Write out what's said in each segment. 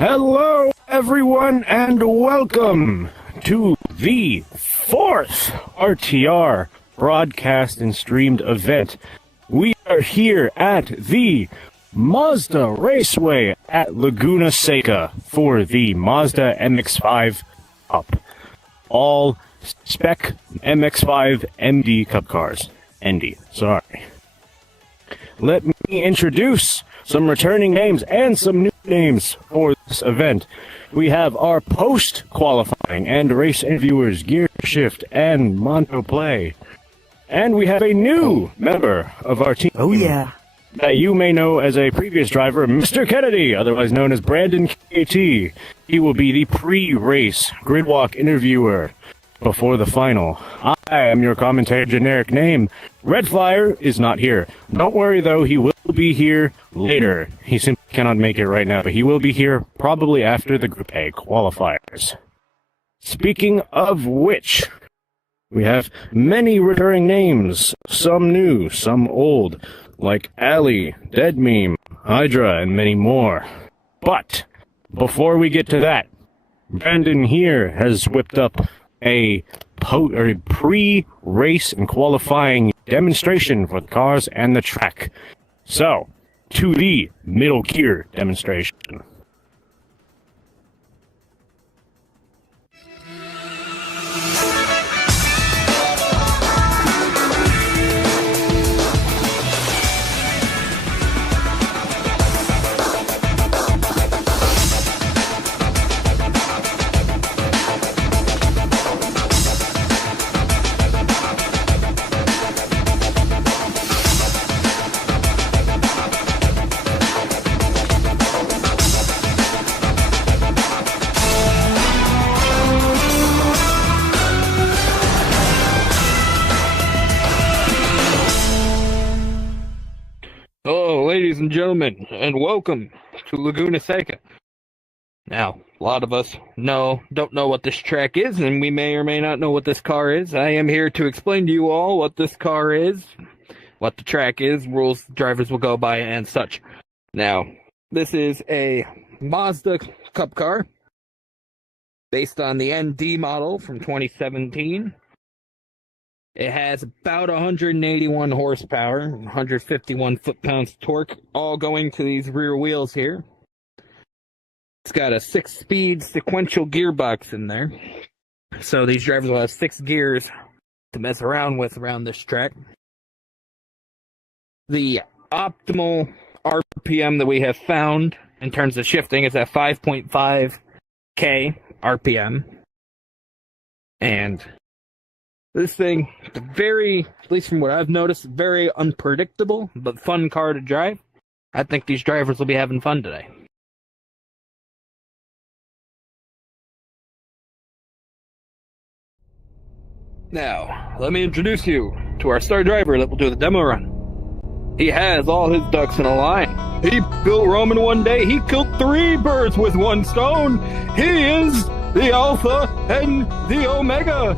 Hello, everyone, and welcome to the fourth RTR broadcast and streamed event. We are here at the Mazda Raceway at Laguna, Seca for the Mazda MX-5 Cup. All spec MX-5 MD Cup cars. ND, sorry. Let me introduce some returning names and some new names for this event. We have our post-qualifying and race interviewers, Gear Shift and Monto Play. And we have a new member of our team. Oh, yeah. That you may know as a previous driver, Mr. Kennedy, otherwise known as Brandon KT. He will be the pre-race gridwalk interviewer before the final. I am your commentator generic name. Red Flyer is not here. Don't worry, though, he will be here later. He simply cannot make it right now, but he will be here probably after the Group A qualifiers. Speaking of which, we have many recurring names, some new, some old, like Ali, Dead Meme, Hydra, and many more. But before we get to that, Brandon here has whipped up a pre-race and qualifying demonstration for the cars and the track. So, to the middle gear demonstration. Hello, ladies and gentlemen, and welcome to Laguna Seca. Now, a lot of us don't know what this track is, and we may or may not know what this car is. I am here to explain to you all what this car is, what the track is, rules drivers will go by, and such. Now, this is a Mazda Cup car, based on the ND model from 2017. It has about 181 horsepower, 151 foot-pounds torque, all going to these rear wheels here. It's got a 6-speed sequential gearbox in there. So these drivers will have 6 gears to mess around with around this track. The optimal RPM that we have found in terms of shifting is at 5.5K RPM. And this thing, at least from what I've noticed, very unpredictable, but fun car to drive. I think these drivers will be having fun today. Now, let me introduce you to our star driver that will do the demo run. He has all his ducks in a line. He built Rome in one day. He killed 3 birds with 1 stone. He is the Alpha and the Omega.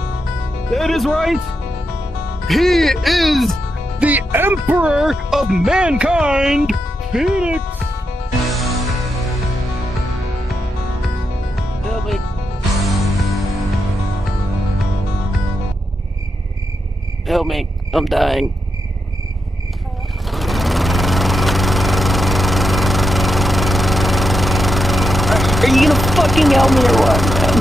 That is right. He is the Emperor of Mankind, Phoenix. Help me. Help me. I'm dying. Are you gonna fucking help me or what, man?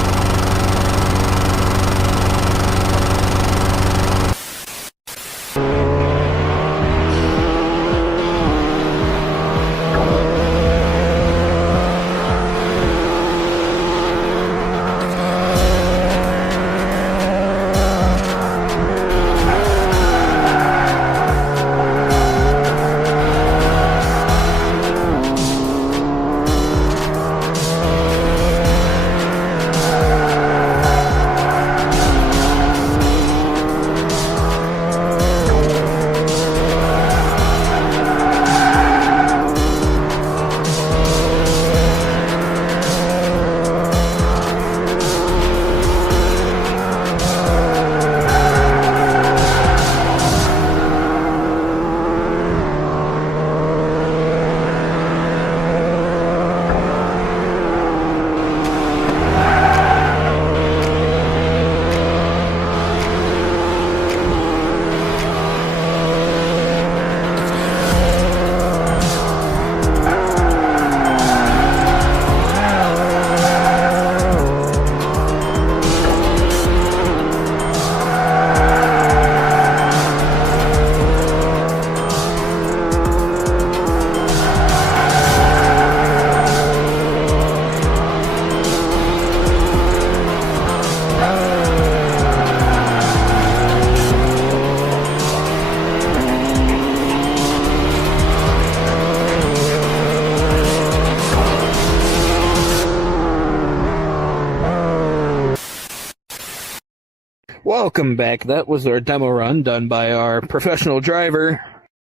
Welcome back. That was our demo run done by our professional driver,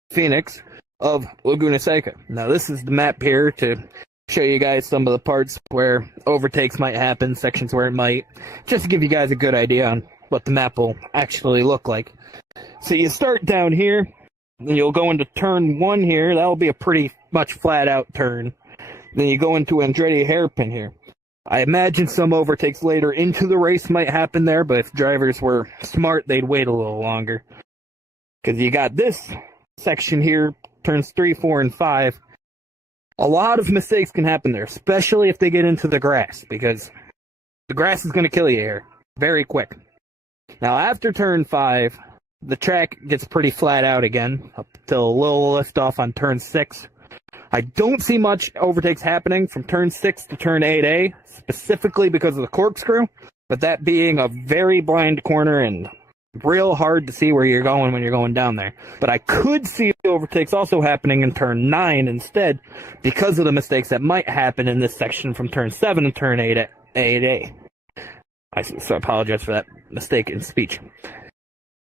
Phoenix, of Laguna Seca. Now, this is the map here to show you guys some of the parts where overtakes might happen, sections where it might, just to give you guys a good idea on what the map will actually look like. So you start down here, and you'll go into turn 1 here. That'll be a pretty much flat-out turn. Then you go into Andretti hairpin here. I imagine some overtakes later into the race might happen there, but if drivers were smart, they'd wait a little longer. Because you got this section here, turns 3, 4, and 5. A lot of mistakes can happen there, especially if they get into the grass, because the grass is going to kill you here very quick. Now, after turn 5, the track gets pretty flat out again, up till a little lift off on turn 6. I don't see much overtakes happening from turn 6 to turn 8A, specifically because of the corkscrew, but that being a very blind corner and real hard to see where you're going when you're going down there. But I could see overtakes also happening in turn 9 instead, because of the mistakes that might happen in this section from turn 7 to turn 8A. I apologize for that mistake in speech.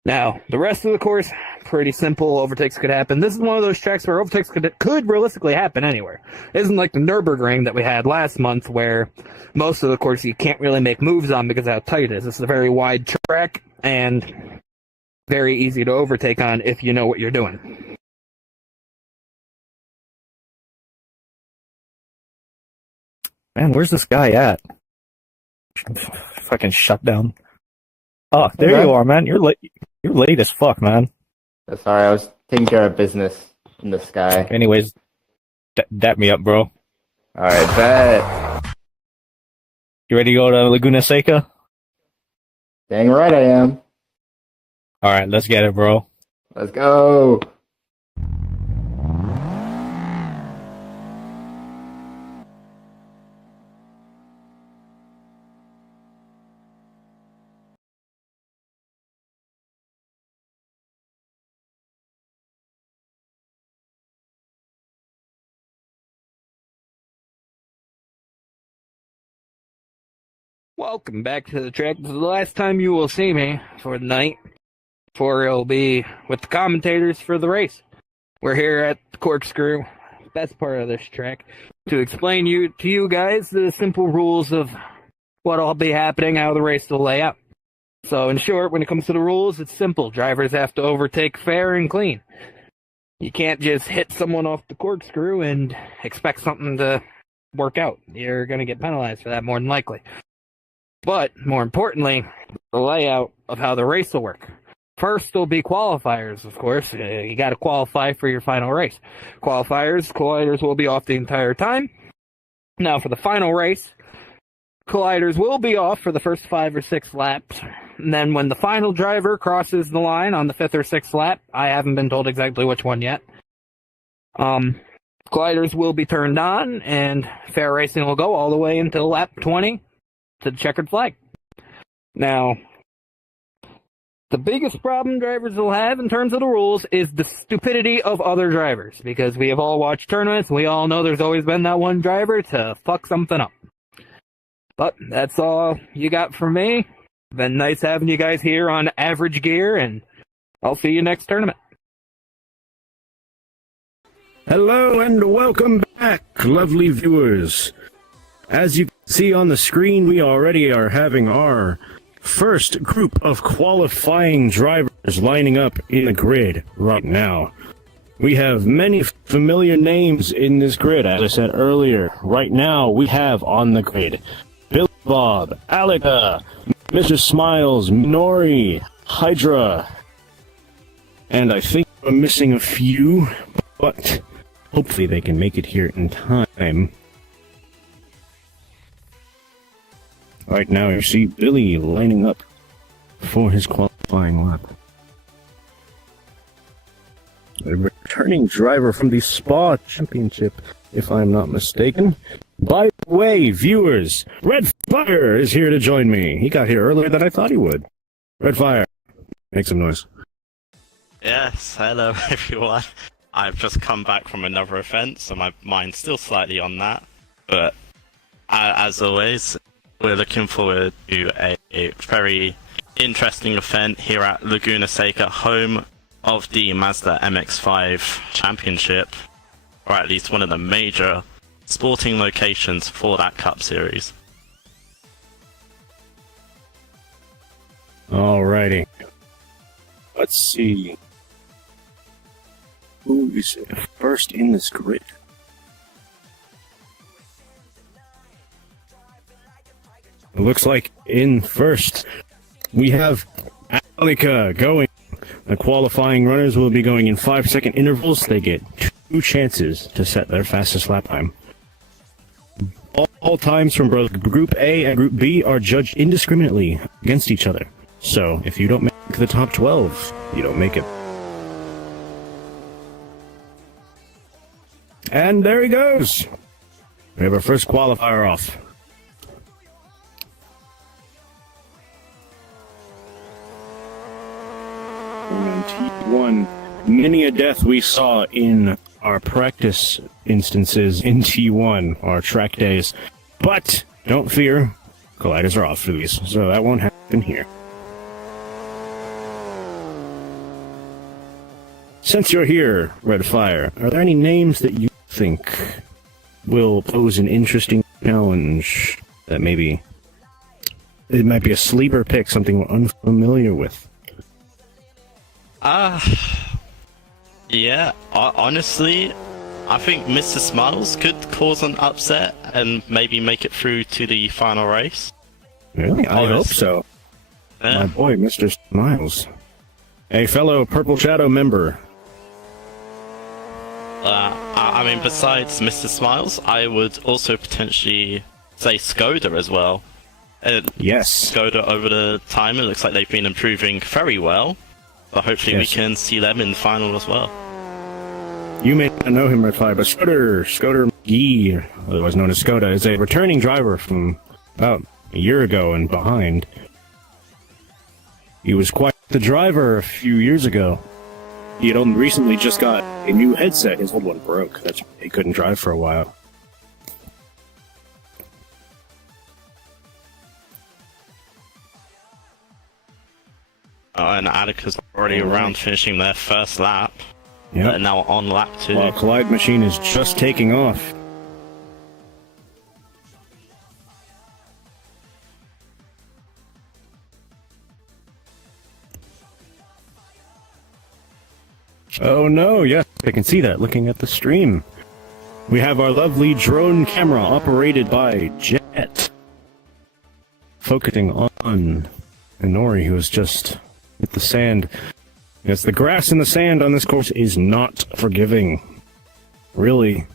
Now, the rest of the course, pretty simple. Overtakes could happen. This is one of those tracks where overtakes could realistically happen anywhere. It isn't like the Nürburgring that we had last month, where most of the course you can't really make moves on because of how tight it is. It's a very wide track and very easy to overtake on if you know what you're doing. Man, where's this guy at? Fucking shut down. Oh, there you are, man. You're late. You're late as fuck, man. Sorry, I was taking care of business in the sky. Anyways, dap me up, bro. Alright, bet. You ready to go to Laguna Seca? Dang right I am. Alright, let's get it, bro. Let's go. Welcome back to the track. This is the last time you will see me for the night, before it'll be with the commentators for the race. We're here at the corkscrew, best part of this track, to explain to you guys the simple rules of what'll be happening, how the race will lay out. So in short, when it comes to the rules, it's simple. Drivers have to overtake fair and clean. You can't just hit someone off the corkscrew and expect something to work out. You're going to get penalized for that more than likely. But, more importantly, the layout of how the race will work. First, there'll be qualifiers, of course. You got to qualify for your final race. Colliders will be off the entire time. Now, for the final race, colliders will be off for the first 5 or 6 laps. And then when the final driver crosses the line on the 5th or 6th lap, I haven't been told exactly which one yet, colliders will be turned on, and fair racing will go all the way until lap 20. To the checkered flag. Now, the biggest problem drivers will have in terms of the rules is the stupidity of other drivers, because we have all watched tournaments, and we all know there's always been that one driver to fuck something up. But that's all you got from me. Been nice having you guys here on Average Gear, and I'll see you next tournament. Hello and welcome back, lovely viewers. As you can see on the screen, we already are having our first group of qualifying drivers lining up in the grid right now. We have many familiar names in this grid, as I said earlier. Right now, we have on the grid Billy Bob, Alika, Mr. Smiles, Minori, Hydra, and I think I'm missing a few, but hopefully they can make it here in time. Right now, you see Billy lining up for his qualifying lap. A returning driver from the Spa Championship, if I'm not mistaken. By the way, viewers, Red Fire is here to join me. He got here earlier than I thought he would. Red Fire, make some noise. Yes, hello everyone. I've just come back from another event, so my mind's still slightly on that. But as always, we're looking forward to a very interesting event here at Laguna Seca, home of the Mazda MX-5 Championship, or at least one of the major sporting locations for that Cup Series. Alrighty. Let's see. Who is first in this grid? It looks like in first we have Alika going. The qualifying runners will be going in 5-second intervals. They get 2 chances to set their fastest lap time. All times from both Group A and Group B are judged indiscriminately against each other. So, if you don't make the top 12, you don't make it. And there he goes! We have our first qualifier off. And T1, many a death we saw in our practice instances in T1, our track days. But, don't fear, colliders are off for these, so that won't happen here. Since you're here, Red Fire, are there any names that you think will pose an interesting challenge that maybe it might be a sleeper pick, something we're unfamiliar with? Yeah, honestly, I think Mr. Smiles could cause an upset and maybe make it through to the final race. Really? I hope so. Yeah. My boy, Mr. Smiles. A fellow Purple Shadow member. I mean, besides Mr. Smiles, I would also potentially say Skoda as well. Yes. Skoda over the time, it looks like they've been improving very well. But hopefully we can see them in the final as well. You may not know him, Red Fire, but Scooter McGee, otherwise known as Skoda, is a returning driver from about a year ago and behind. He was quite the driver a few years ago. He had only recently just got a new headset. His old one broke. That's why he couldn't drive for a while. And Attica's already around finishing their first lap. Yep. They're now on lap 2. While Collide Machine is just taking off. Oh no, yes, I can see that looking at the stream. We have our lovely drone camera operated by Jet. Focusing on Inori, who has just hit the sand. Yes, the grass and the sand on this course is not forgiving. Really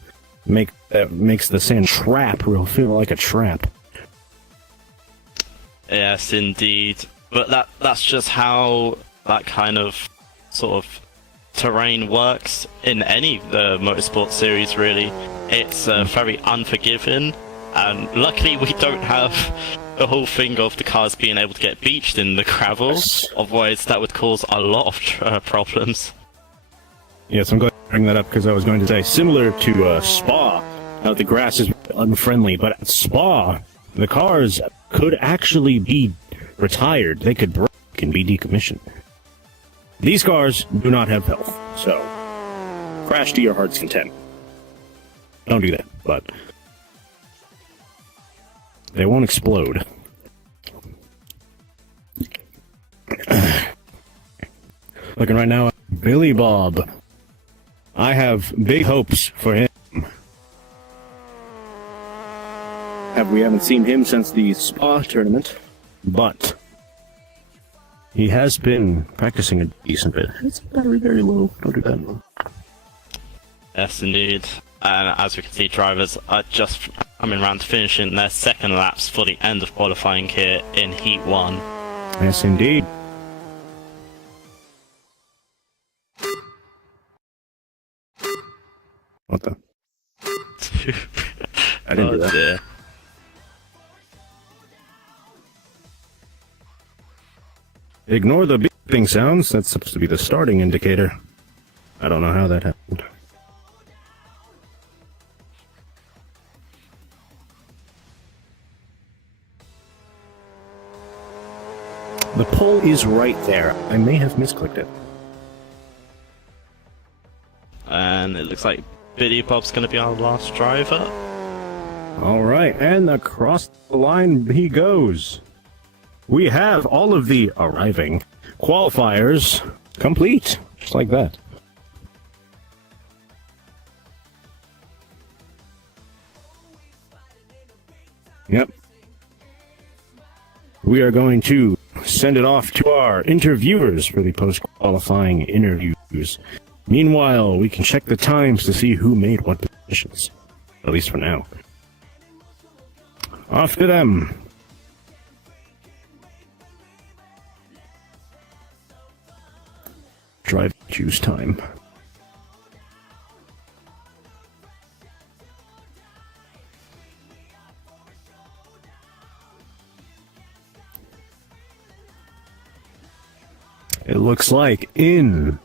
makes the sand feel like a trap. Yes, indeed. But that's just how that kind of sort of terrain works in any motorsport series, really. It's very unforgiving, and luckily we don't have the whole thing of the cars being able to get beached in the gravel. Yes. Otherwise that would cause a lot of problems. Yes, I'm glad to bring that up because I was going to say, similar to Spa, the grass is unfriendly, but at Spa, the cars could actually be retired. They could break and be decommissioned. These cars do not have health, so crash to your heart's content. Don't do that, but they won't explode. Looking right now at Billy Bob. I have big hopes for him. We haven't seen him since the Spa tournament, but he has been practicing a decent bit. It's very, very low. Don't do that. Yes, indeed. And as we can see, drivers are just coming around to finishing their second laps for the end of qualifying here in Heat 1. Yes, indeed. What the? I didn't do that. Dear. Ignore the beeping sounds. That's supposed to be the starting indicator. I don't know how that happened. The poll is right there. I may have misclicked it. And it looks like Billy Bob's going to be our last driver. All right, and across the line he goes. We have all of the arriving qualifiers complete, just like that. Yep. We are going to send it off to our interviewers for the post-qualifying interviews. Meanwhile, we can check the times to see who made what positions, at least for now. Off to them. Drive juice time. It looks like in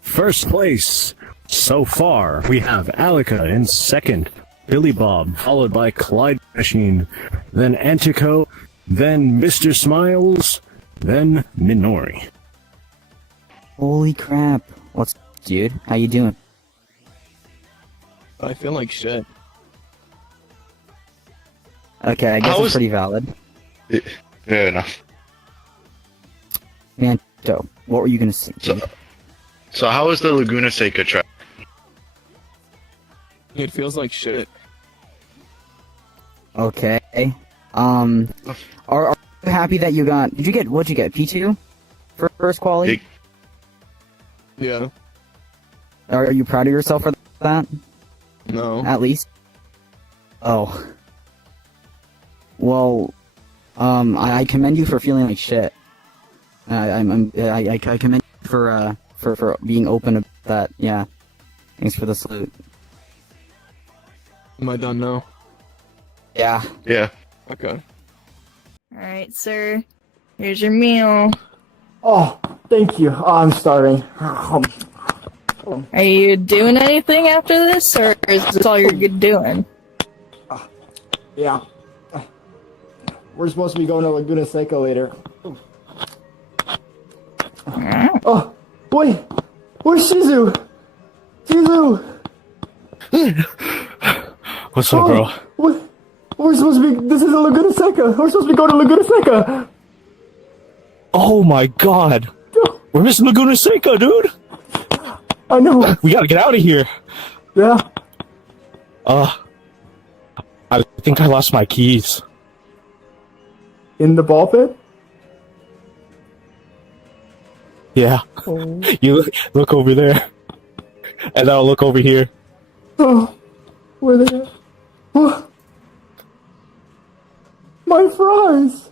first place so far we have Alika in second, Billy Bob, followed by Clyde Machine, then Antico, then Mr. Smiles, then Minori. Holy crap. What's up, dude? How you doing? I feel like shit. Okay, I guess How it's is- pretty valid. Fair enough. Manto, what were you gonna say? So, so how is the Laguna Seca track? It feels like shit. Okay. Are you happy that you got... what'd you get, P2? For first quality? Yeah. Are you proud of yourself for that? No. At least? Oh. Well, I commend you for feeling like shit. I commend you for being open about that. Yeah. Thanks for the salute. Am I done now? Yeah. Yeah. Okay. Alright, sir. Here's your meal. Oh, thank you. Oh, I'm starving. Are you doing anything after this, or is this all you're doing? Yeah. We're supposed to be going to Laguna Seca later. Oh, boy! Where's Shizu? Shizu! What's up, bro? What? We're supposed to be... This is a Laguna Seca! We're supposed to be going to Laguna Seca! Oh my god! We're missing Laguna Seca, dude! I know! We gotta get out of here! Yeah? I think I lost my keys. In the ball pit? Yeah. You look over there. And I'll look over here. Oh, where they at? Oh, my fries!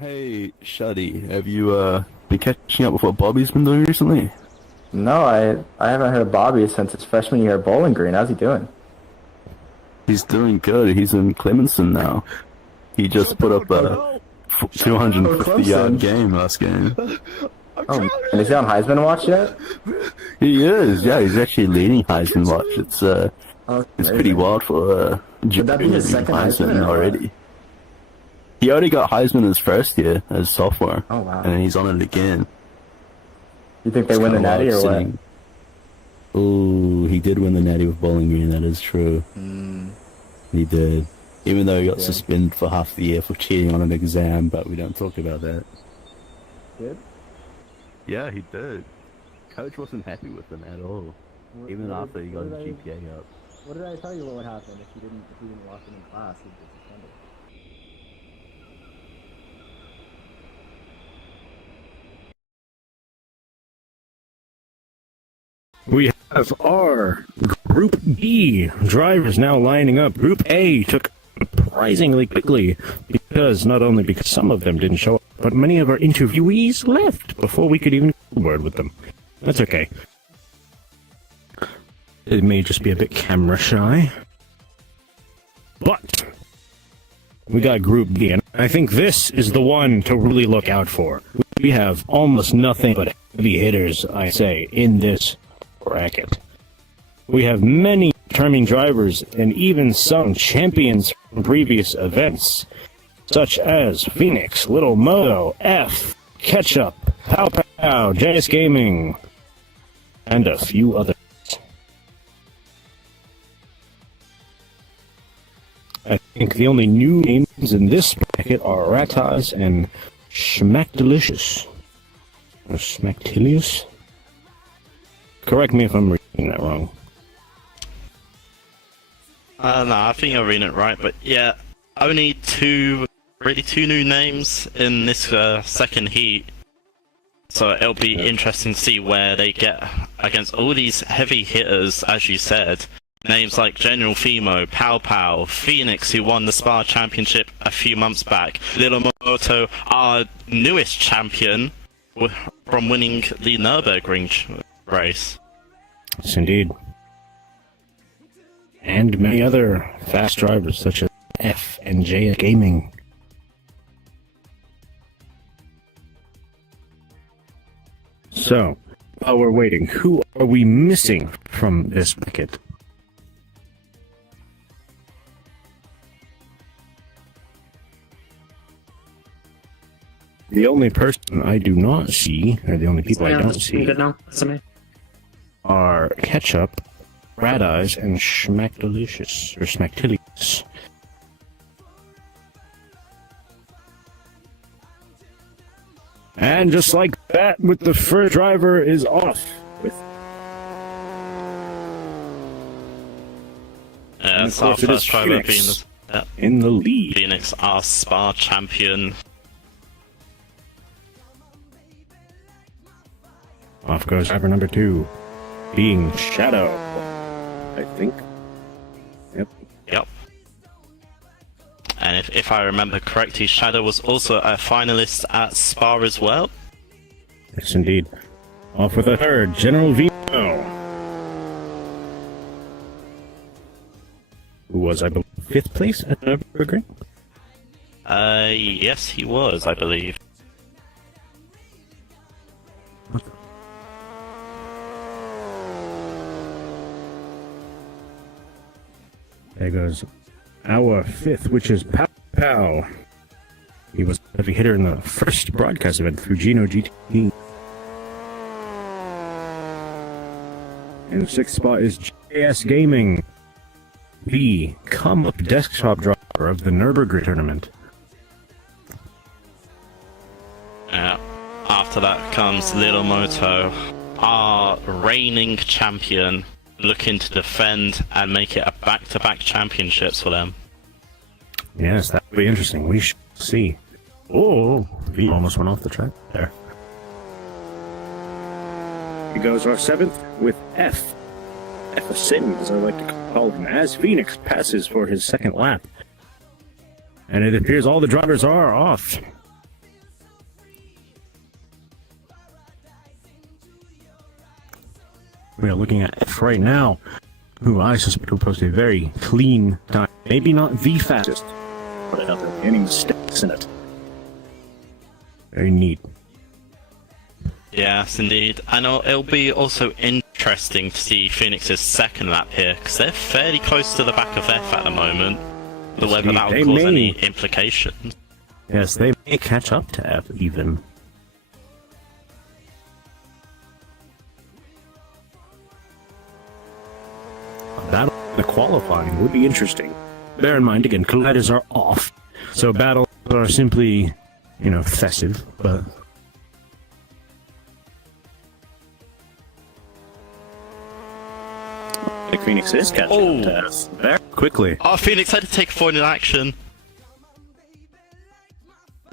Hey, Shuddy, have you been catching up with what Bobby's been doing recently? No, I haven't heard of Bobby since his freshman year at Bowling Green. How's he doing? He's doing good. He's in Clemson now. He just put up a 250-yard game last game. Oh, and is he on Heisman Watch yet? He is, yeah. He's actually leading Heisman Watch. It's It's pretty wild for Would that be his second Heisman or already. He already got Heisman his first year as sophomore. Oh wow! And he's on it again. You think they win the Natty or what? Oh, he did win the Natty with Bowling Green. That is true. He did. Even though he got suspended for half the year for cheating on an exam, but we don't talk about that. Did? Yeah, he did. Coach wasn't happy with him at all. Even after he got his GPA up. What did I tell you what would happen if he didn't walk in class? He'd get suspended. We have our Group B drivers now lining up. Group A took surprisingly quickly not only because some of them didn't show up, but many of our interviewees left before we could even get a word with them. That's okay. It may just be a bit camera shy. But we got Group B, and I think this is the one to really look out for. We have almost nothing but heavy hitters, I say, in this bracket. We have many charming drivers and even some champions from previous events, such as Phoenix, Little Moto, F, Ketchup, Pow Pow, JS Gaming, and a few others. I think the only new names in this bracket are Rataz and Schmackdelicious. Or Schmactilius? Correct me if I'm reading that wrong. No, I think you're reading it right, but yeah, only two new names in this second heat. So it'll be interesting to see where they get against all these heavy hitters, as you said. Names like General Fimo, Pow Pow, Phoenix, who won the Spa Championship a few months back, Little Moto, our newest champion from winning the Nürburgring race. Yes, indeed. And many other fast drivers, such as F and J Gaming. So, while we're waiting, who are we missing from this bracket? The only person I do not see, or the only people I don't see, are Ketchup, Rat Eyes, and Schmackdelicious, or Schmactilius. And just like that, with the first driver is off. That's our first driver being in the lead. Phoenix, our Spa champion. Off goes driver number 2, being Shadow, I think. Yep. And if I remember correctly, Shadow was also a finalist at Spa as well. Yes, indeed. Off with a third, General Vino, who was, I believe, 5th place at Nürburgring? Yes, he was, I believe. There goes our 5th, which is Pow Pow. He was a heavy hitter in the first broadcast event through Geno GT. In the 6th spot is JS Gaming, the come-up desktop driver of the Nürburgring tournament. After that comes Little Moto, our reigning champion, looking to defend and make it a back-to-back championships for them. Yes, that would be interesting. We shall see. Oh, he almost went off the track there. He goes our 7th with F. F Sin, as I like to call him, as Phoenix passes for his second lap. And it appears all the drivers are off. We are looking at F right now, who I suspect will post a very clean time. Maybe not the fastest, but I don't have any mistakes in it. Very neat. Yes, indeed. I know it'll be also interesting to see Phoenix's second lap here, because they're fairly close to the back of F at the moment. But whether that will cause any implications. Yes, they may catch up to F even. A battle in the qualifying would be interesting. Bear in mind, again, colliders are off, so battles are simply, festive, but... I think Phoenix is catching up to F very quickly. Oh, Phoenix had to take a point in action.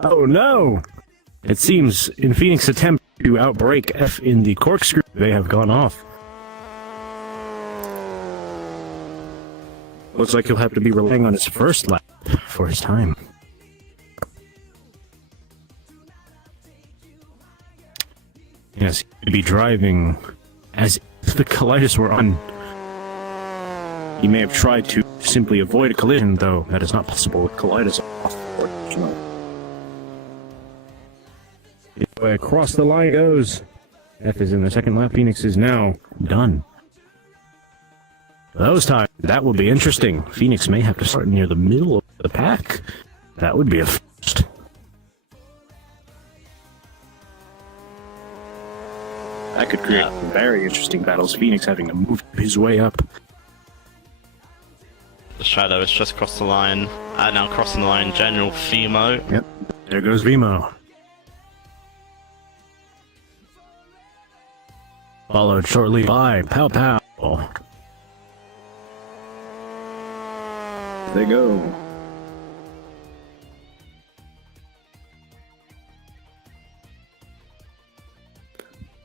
Oh no! It seems in Phoenix's attempt to outbrake F in the corkscrew, they have gone off. Looks like he'll have to be relying on his first lap for his time. Yes, he'd be driving as if the colliders were on. He may have tried to simply avoid a collision, though that is not possible with colliders off, unfortunately. Way across the line goes. F is in the second lap. Phoenix is now done. Those times, that will be interesting. Phoenix may have to start near the middle of the pack. That would be a first. That could create very interesting battles. Phoenix having to move his way up. The Shadow is just across the line. Now crossing the line, General Fimo. Yep, there goes Vimo. Followed shortly by Pow Pow. They go.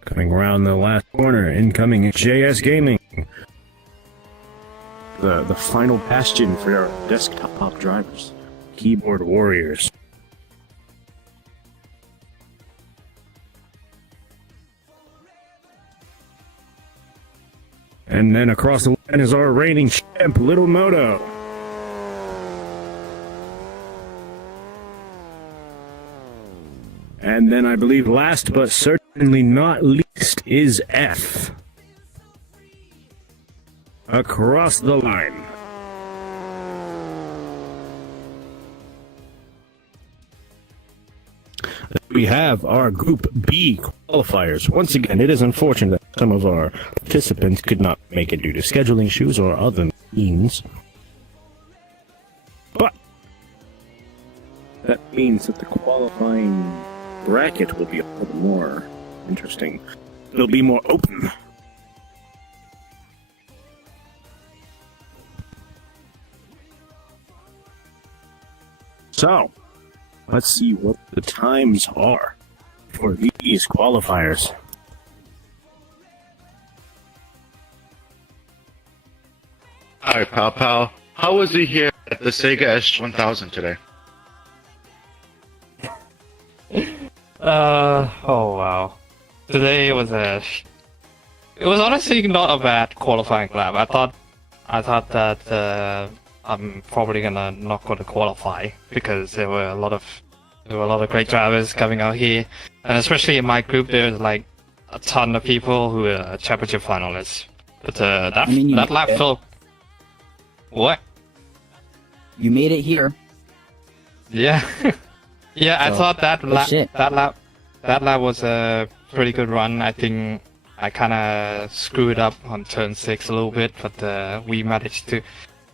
Coming around the last corner, incoming is JS Gaming. The final bastion for our desktop drivers. Keyboard warriors. And then across the line is our reigning champ, Little Moto. And then I believe last but certainly not least is F. Across the line. We have our Group B qualifiers. Once again, it is unfortunate that some of our participants could not make it due to scheduling issues or other means. But that means that the qualifying bracket will be a little more interesting. It'll be more open. So, let's see what the times are for these qualifiers. Hi, Pow Pow. How was he here at the Sega S1000 today? Oh wow. Today was it was honestly not a bad qualifying lap. I thought that I'm probably not gonna qualify because there were a lot of great drivers coming out here, and especially in my group there's like a ton of people who are championship finalists. But that lap felt what? You made it here. Yeah. Yeah, I thought that lap was a pretty good run. I think I kind of screwed up on turn 6 a little bit, but we managed to.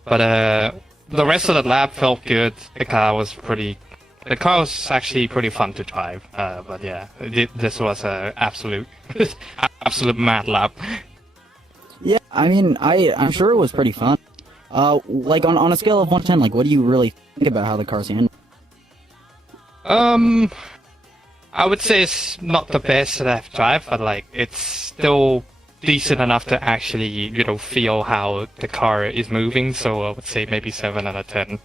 But the rest of the lap felt good. The car was actually pretty fun to drive. But yeah, this was a absolute mad lap. Yeah, I mean, I'm sure it was pretty fun. Like on a scale of 1 to 10, like what do you really think about how the car's handled? I would say it's not the best that I've drive, but like it's still decent enough to actually, feel how the car is moving. So I would say maybe 7 out of 10.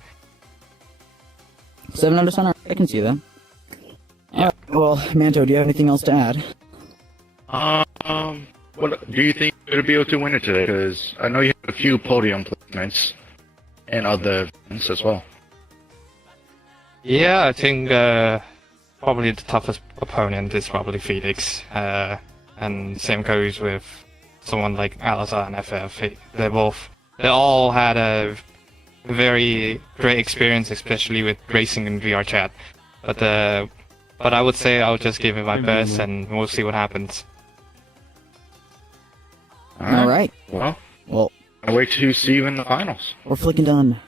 7 out of 10. I can see that. Yeah. Well, Manto, do you have anything else to add? what do you think you're gonna be able to win it today? Because I know you have a few podium placements and other events as well. Yeah, I think probably the toughest opponent is probably Felix, and same goes with someone like Alizar and FF. They all had a very great experience, especially with racing in VR chat. But I would say I'll just give it my best, and we'll see what happens. All right. Well, I wait to see you in the finals. We're flicking done.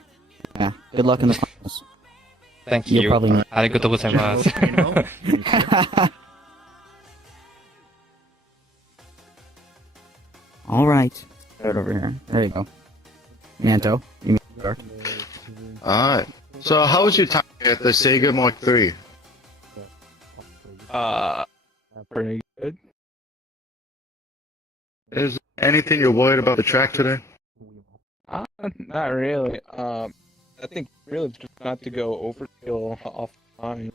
Yeah. Good luck in the finals. Thank you. You'll probably. Arigatou gozaimasu. All right. Right over here. There you go. Manto, you mean start? Alright. So how was your time at the Sega Mark III? Pretty good. Is there anything you're worried about the track today? Not really. I think really just not to go overkill off the line.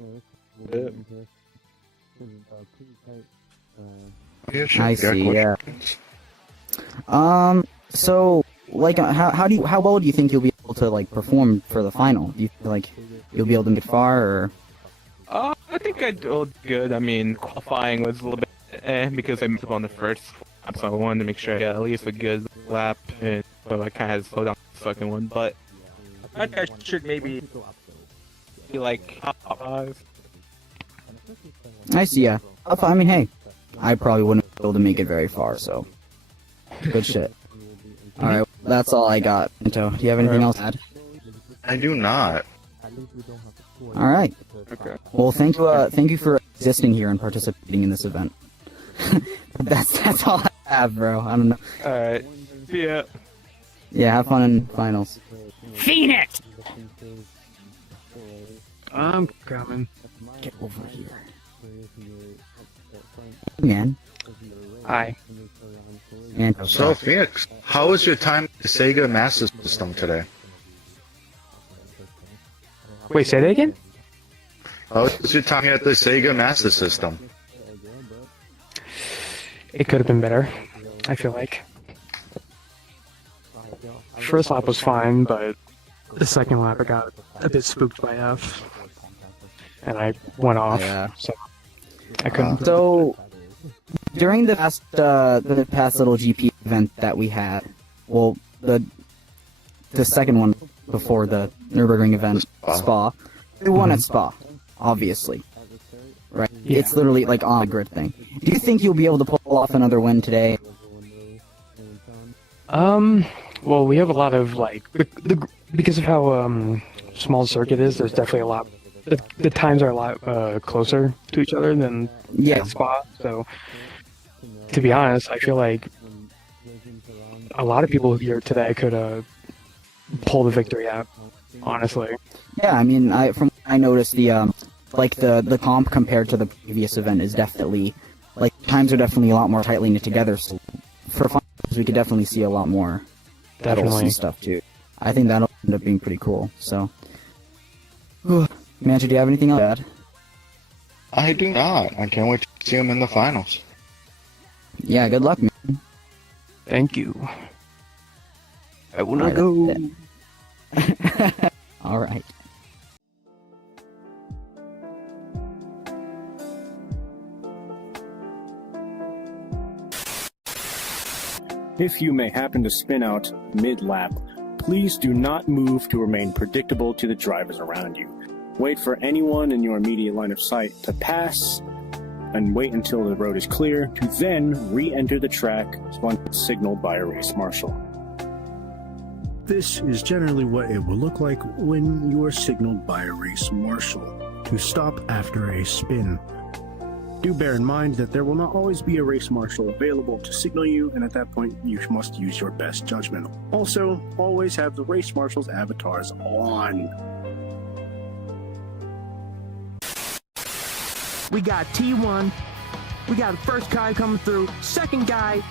Yeah, sure. I see. Yeah. So, like, how well do you think you'll be able to like perform for the final? Do you feel like you'll be able to get far, or? I think I did good. I mean, qualifying was a little bit because I missed up on the first lap, so I wanted to make sure I got at least a good lap, and so I kind of had to slow down the second one. But I think I should maybe be like top 5. I see. Yeah. I mean, hey, I probably wouldn't be able to make it very far, so good shit. All right, that's all I got. Minto, do you have anything else to add? I do not. All right. Okay. Well, thank you for existing here and participating in this event. that's all I have, bro. I don't know. All right. See ya. Yeah, have fun in finals. Phoenix! I'm coming. Get over here. Man. Hi. Man, So, Phoenix, how was your time at the Sega Master System today? Wait, say that again? How was your time at the Sega Master System? It could have been better, I feel like. First lap was fine, but the second lap I got a bit spooked by F. And I went off, so I couldn't. So, during the past little GP event that we had, well, the second one before the Nürburgring event, Spa, we won at Spa, obviously. Right? Yeah. It's literally like on a grid thing. Do you think you'll be able to pull off another win today? Well, we have a lot of, like, because of how small the circuit is, there's definitely a lot, the times are a lot closer to each other than at Spa, so to be honest, I feel like a lot of people here today could pull the victory out, honestly. Yeah, I mean, I noticed the comp compared to the previous event is definitely, like, times are definitely a lot more tightly knit together, so for finals we could definitely see a lot more battles and stuff too. I think that'll end up being pretty cool, so. Mancha, do you have anything else to add? I do not. I can't wait to see him in the finals. Yeah, good luck, man. Thank you. I will not go. Alright. If you may happen to spin out mid-lap, please do not move to remain predictable to the drivers around you. Wait for anyone in your immediate line of sight to pass, and wait until the road is clear to then re-enter the track once signaled by a race marshal. This is generally what it will look like when you are signaled by a race marshal to stop after a spin. Do bear in mind that there will not always be a race marshal available to signal you, and at that point you must use your best judgment. Also, always have the race marshal's avatars on. We got T1, we got the first guy coming through, second guy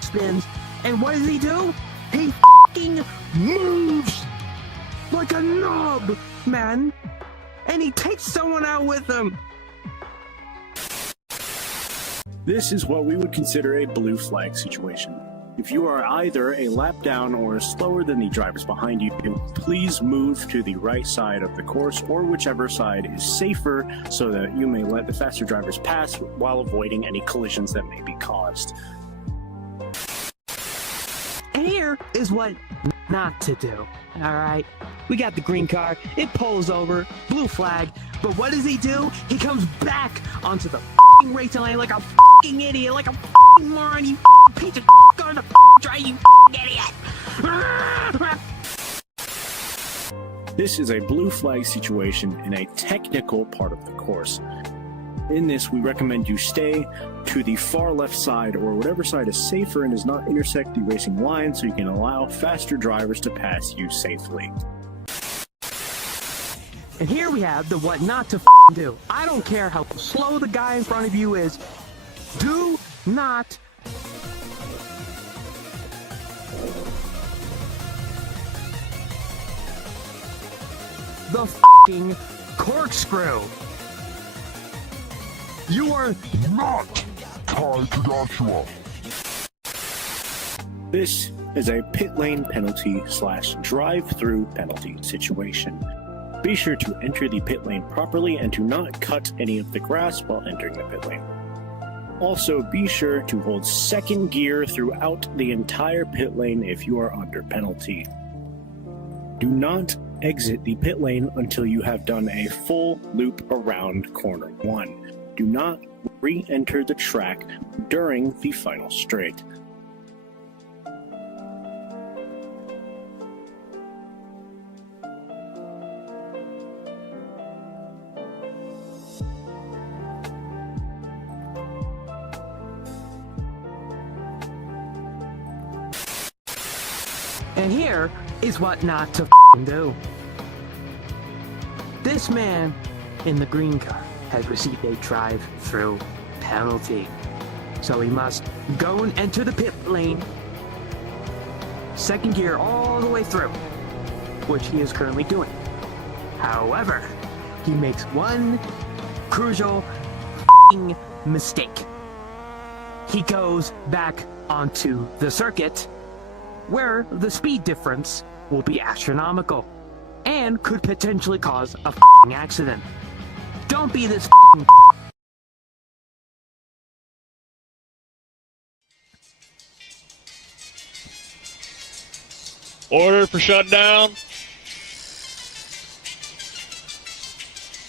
spins, and what does he do? He moves like a knob, man, and he takes someone out with him. This is what we would consider a blue flag situation. If you are either a lap down or slower than the drivers behind you, please move to the right side of the course or whichever side is safer so that you may let the faster drivers pass while avoiding any collisions that may be caused. And here is what not to do. Alright, we got the green car, it pulls over, blue flag, but what does he do? He comes back onto the f***ing racing lane like a f***ing idiot, like a f***ing moron, you f***ing piece of shit, going to f***ing try, you f***ing idiot! This is a blue flag situation in a technical part of the course. In this, we recommend you stay to the far left side or whatever side is safer and does not intersect the racing line so you can allow faster drivers to pass you safely. And here we have the what not to do. I don't care how slow the guy in front of you is. Do not the f***ing corkscrew. You are not tied to Joshua. This is a pit lane penalty / drive-through penalty situation. Be sure to enter the pit lane properly and to not cut any of the grass while entering the pit lane. Also, be sure to hold second gear throughout the entire pit lane if you are under penalty. Do not exit the pit lane until you have done a full loop around corner 1. Do not re-enter the track during the final straight. And here is what not to do. This man in the green car has received a drive-through penalty. So he must go and enter the pit lane, second gear all the way through, which he is currently doing. However, he makes one crucial mistake. He goes back onto the circuit where the speed difference will be astronomical and could potentially cause a accident. Don't be this Order for shutdown.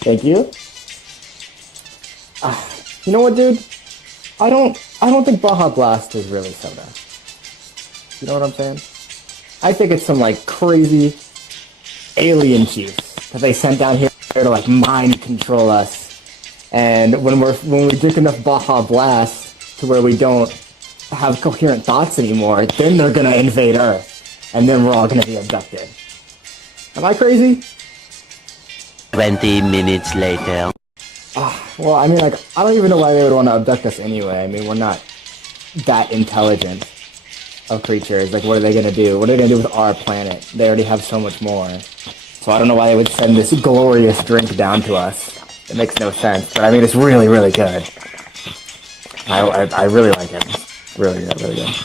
Thank you. You know what, dude? I don't think Baja Blast is really soda. You know what I'm saying? I think it's some like crazy alien juice that they sent down here to like mind control us. And when we drink enough Baja Blast to where we don't have coherent thoughts anymore, then they're gonna invade Earth, and then we're all gonna be abducted. Am I crazy? 20 minutes later. Well, I mean, like, I don't even know why they would want to abduct us anyway. I mean, we're not that intelligent of creatures. Like, what are they going to do? What are they going to do with our planet? They already have so much more. So I don't know why they would send this glorious drink down to us. It makes no sense. But, I mean, it's really, really good. I really like it. Really good, really good.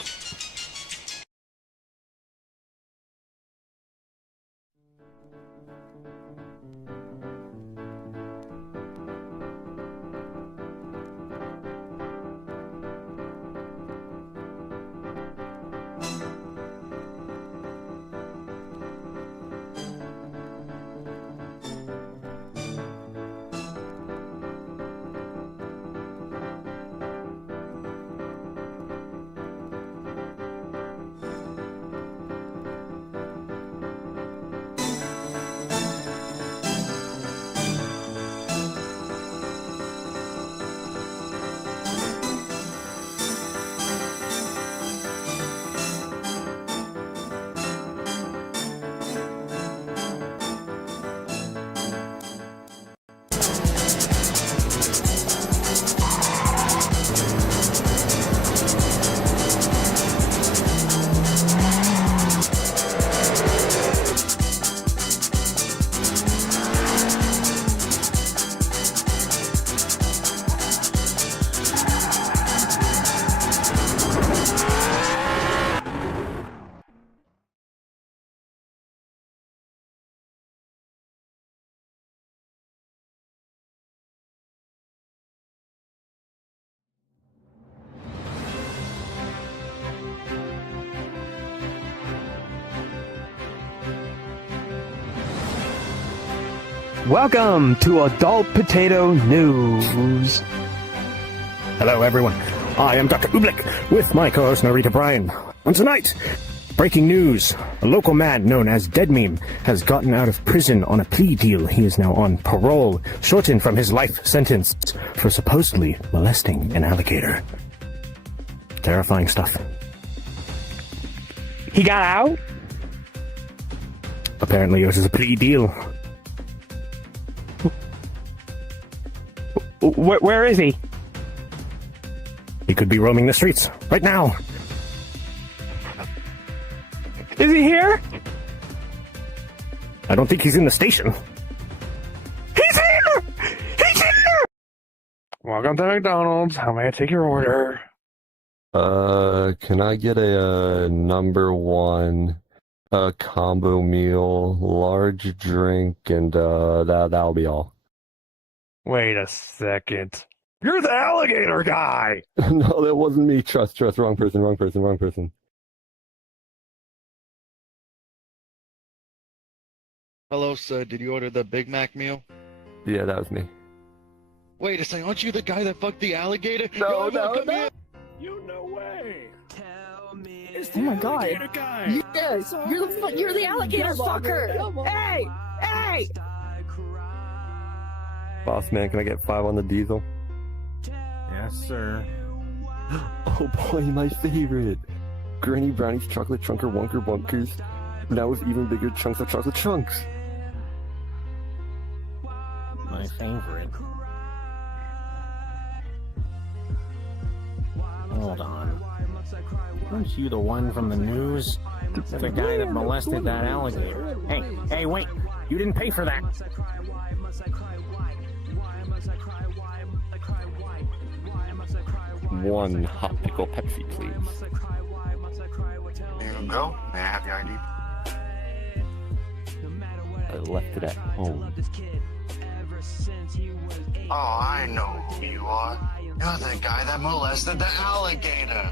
Welcome to Adult Potato News. Hello, everyone. I am Dr. Ooblik with my co-host Narita Bryan. And tonight, breaking news. A local man known as Dead Meme has gotten out of prison on a plea deal. He is now on parole, shortened from his life sentence for supposedly molesting an alligator. Terrifying stuff. He got out? Apparently, it was a plea deal. Where is he? He could be roaming the streets right now. Is he here? I don't think he's in the station. He's here! He's here! Welcome to McDonald's. How may I take your order? Can I get a number one combo meal, large drink, and that'll be all. Wait a second. You're the alligator guy! No, that wasn't me. Trust. Wrong person. Hello, sir. Did you order the Big Mac meal? Yeah, that was me. Wait a second. Aren't you the guy that fucked the alligator? No. You no way. Oh my god. Yes, you're the alligator fucker. Hey! Boss man, can I get 5 on the diesel? Yes, sir. Oh boy, my favorite. Granny Brownie's chocolate chunker wonker bunkers. Now with even bigger chunks of chocolate chunks. My favorite. Hold on. Aren't you the one from the news? The guy that molested that alligator? Hey, wait! You didn't pay for that! One hot pickle Pepsi, please. There you go. May I have your ID? I left it at home. Oh, I know who you are. You're the guy that molested the alligator.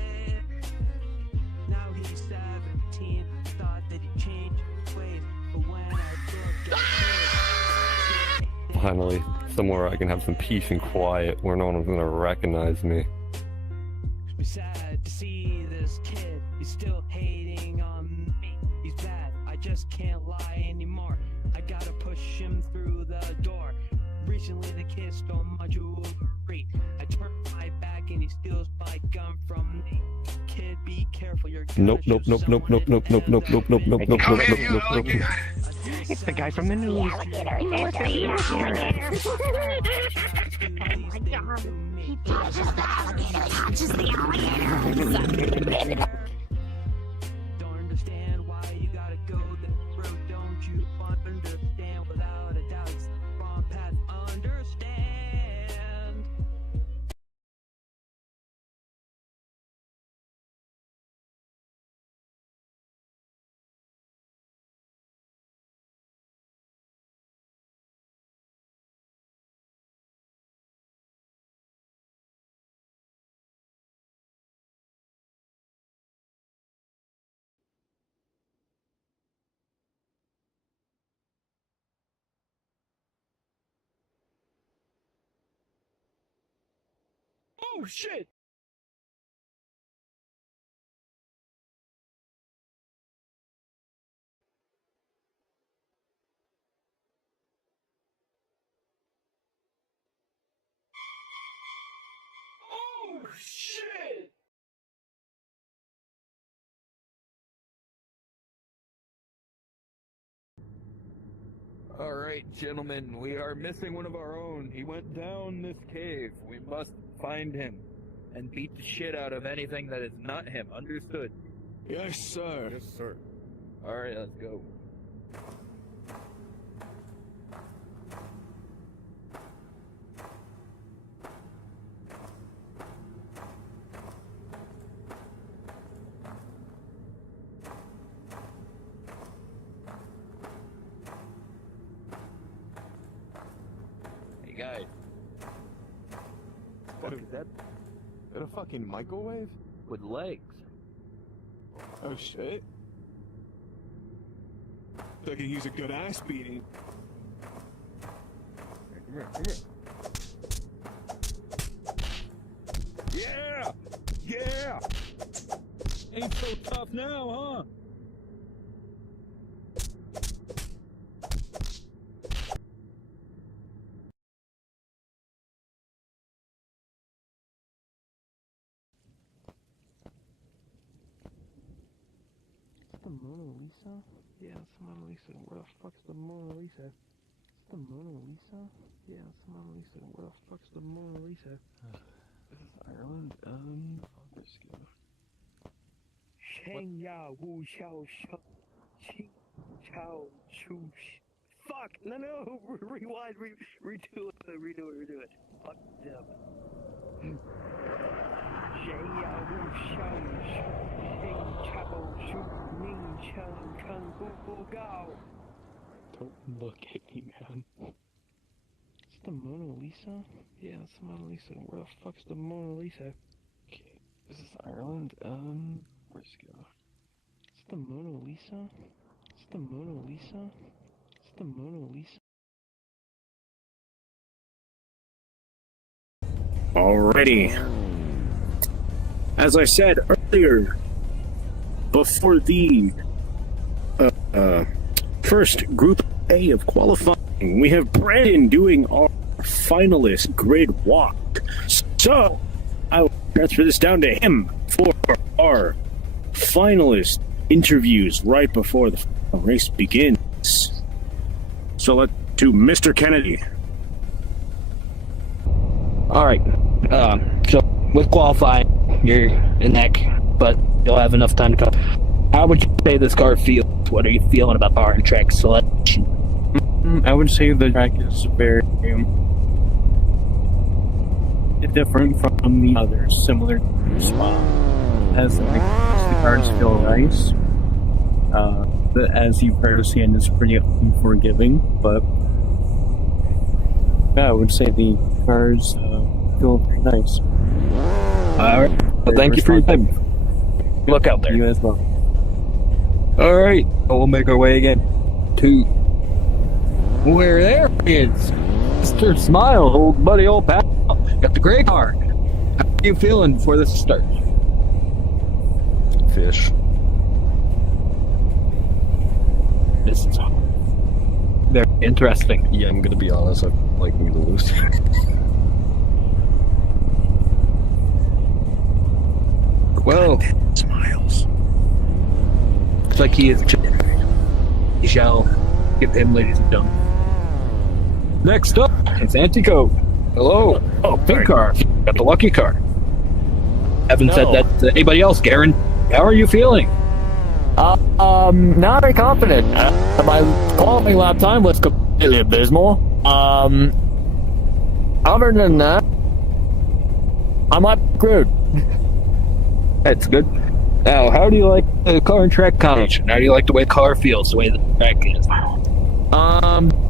Finally, somewhere I can have some peace and quiet where no one's gonna recognize me. Sad to see this kid. He's still hating on me. He's bad. I just can't lie anymore. I gotta push him through the door. Recently the kid stole my jewelry. I turn my back and he steals my gun from me. Kid, be careful. You're Nope. It's the guy from the news. He touches the alligator. Don't understand why you gotta go this road. Don't you understand? Without a doubt, it's the wrong path. Understand. Oh shit! Oh shit! Alright, gentlemen, we are missing one of our own. He went down this cave. We must find him and beat the shit out of anything that is not him. Understood? Yes, sir. Yes, sir. Alright, let's go. Hey, guys. What is that? Is that a fucking microwave? With legs. Oh shit. I can use a good ass beating. Yeah! Yeah! Ain't so tough now, huh? The Mona Lisa? Yeah, it's the Mona Lisa. Where the fuck's the Mona Lisa? It's the Mona Lisa? Yeah, it's the Mona Lisa. Where the fuck's the Mona Lisa? This is Ireland. Let's go. Sheng Ya Wu Xiao Sheng Qing Chao Chu. Fuck! No! Rewind, redo it. Fuck them. Sheng Ya Wu Xiao Sheng Chao Chu Ning Cheng Kung Fu Fu Gao. Don't look at me, man. It's the Mona Lisa? Yeah, it's the Mona Lisa. Where the fuck's the Mona Lisa? Okay, this is Ireland. Where's it go? It's the Mona Lisa? It's the Mona Lisa? It's the Mona Lisa? Alrighty. As I said earlier, before the first Group A of qualifying, we have Brandon doing our finalist grid walk. So, I will transfer this down to him for our finalist interviews right before the final race begins. So let's to Mr. Kennedy. Alright, so with qualifying, you're in neck, but you'll have enough time to come. How would you say this car feels? What are you feeling about the hard track selection? I would say the track is very different from the others, similar to Spa. As the cars feel nice. As you've heard, Sand is pretty unforgiving, but yeah, I would say the cars feel very nice. Alright, well, thank you for your time. Look out there. You as well. Alright, we'll make our way again to where there is Mr. Smile, old buddy, old pal. Got the gray car. How are you feeling before this starts? Fish. This is very interesting. Yeah, I'm gonna be honest, I'd like me to lose. Well, Smiles. Looks like he is. We shall get him, ladies and gentlemen. Next up, it's Antico. Hello. Oh, pink car. Got the lucky car. Haven't said that to anybody else, Garen. How are you feeling? Not very confident. My qualifying lap time was completely abysmal. Other than that, I'm not screwed. That's good. Now, how do you like the car and track combination? How do you like the way the car feels, the way the track is?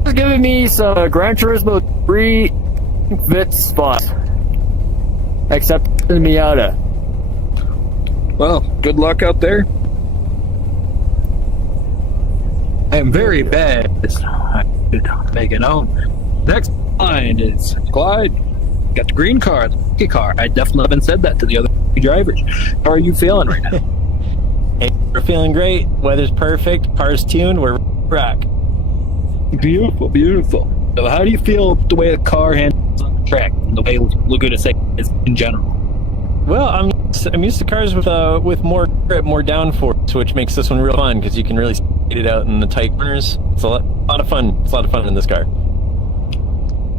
It's giving me some Gran Turismo 3 fit spots. Except the Miata. Well, good luck out there. I am very bad. I should make it known. Next line is Clyde. Got the green car, the lucky car. I definitely haven't said that to the other drivers. How are you feeling right now? Hey, we're feeling great. Weather's perfect. Car's tuned. We're rock. Beautiful, beautiful. So how do you feel the way the car handles on the track and the way Laguna Seca is in general? Well, I'm used to cars with more grip, more downforce, which makes this one real fun because you can really skate it out in the tight corners. It's a lot of fun. It's a lot of fun in this car.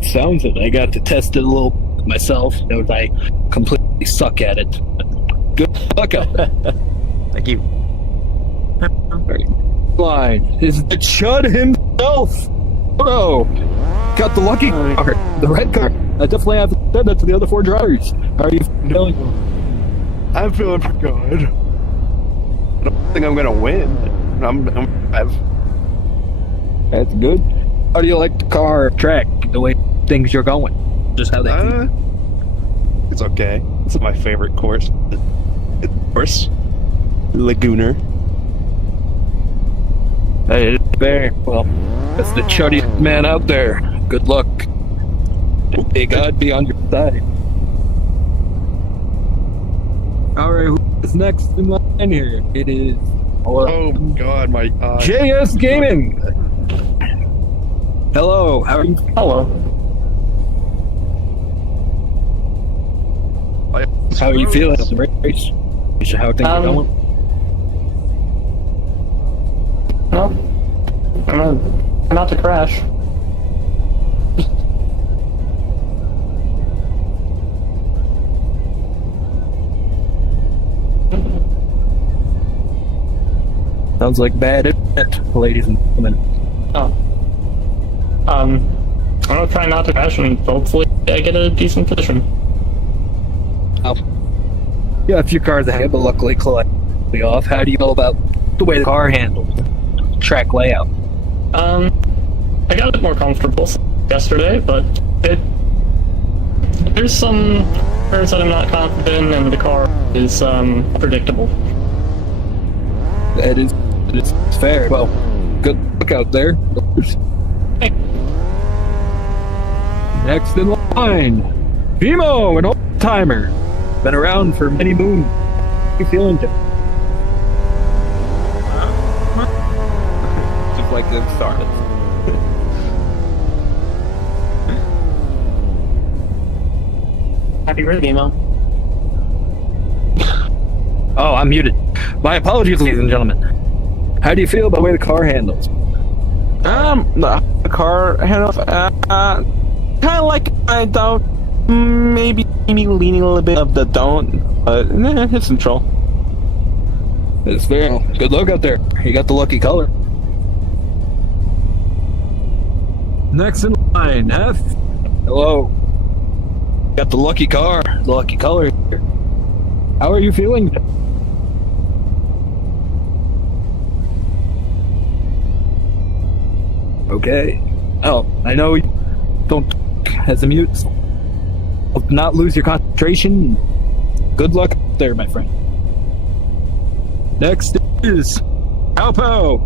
Sounds it. I got to test it a little myself. Note I completely suck at it. Good luck out there. Thank you. Line is the Chud himself. Oh, got the lucky car, the red car. I definitely haven't said that to the other four drivers. How are you feeling? I'm feeling pretty good. I don't think I'm gonna win. That's good. How do you like the car track, the way things are going? Just how they feel? It's okay. It's my favorite course. Of course, Laguna. Hey, there. Well, that's the chuddiest man out there. Good luck. May God be on your side. Alright, who's next in line here? It is... Oh god, my eye. JS Gaming! Hello, how are you? Hello. How are you feeling at the race? How are things going? No. I'm not to crash. Sounds like bad internet, ladies and gentlemen. Oh. I'm gonna try not to crash and hopefully I get a decent position. Oh. Yeah, a few cars ahead, but luckily collectively off. How do you feel about the way the car handles? Track layout? I got a bit more comfortable yesterday, but there's some turns that I'm not confident in, and the car is predictable. It's fair. Well, good luck out there. Next in line, Vimo, an old timer. Been around for many moons. How you feeling today? Just like them started. Happy birthday, Vimo. Oh, I'm muted. My apologies, ladies and gentlemen. How do you feel about the way the car handles? The car handles, kind of like I don't, maybe leaning a little bit of the don't, but it's neutral. It's fair. Good luck out there. You got the lucky color. Next in line, F. Hello. Got the lucky car, the lucky color here. How are you feeling? Okay. Oh, I know you don't as a mute. Hope not lose your concentration. Good luck there, my friend. Next is Alpo.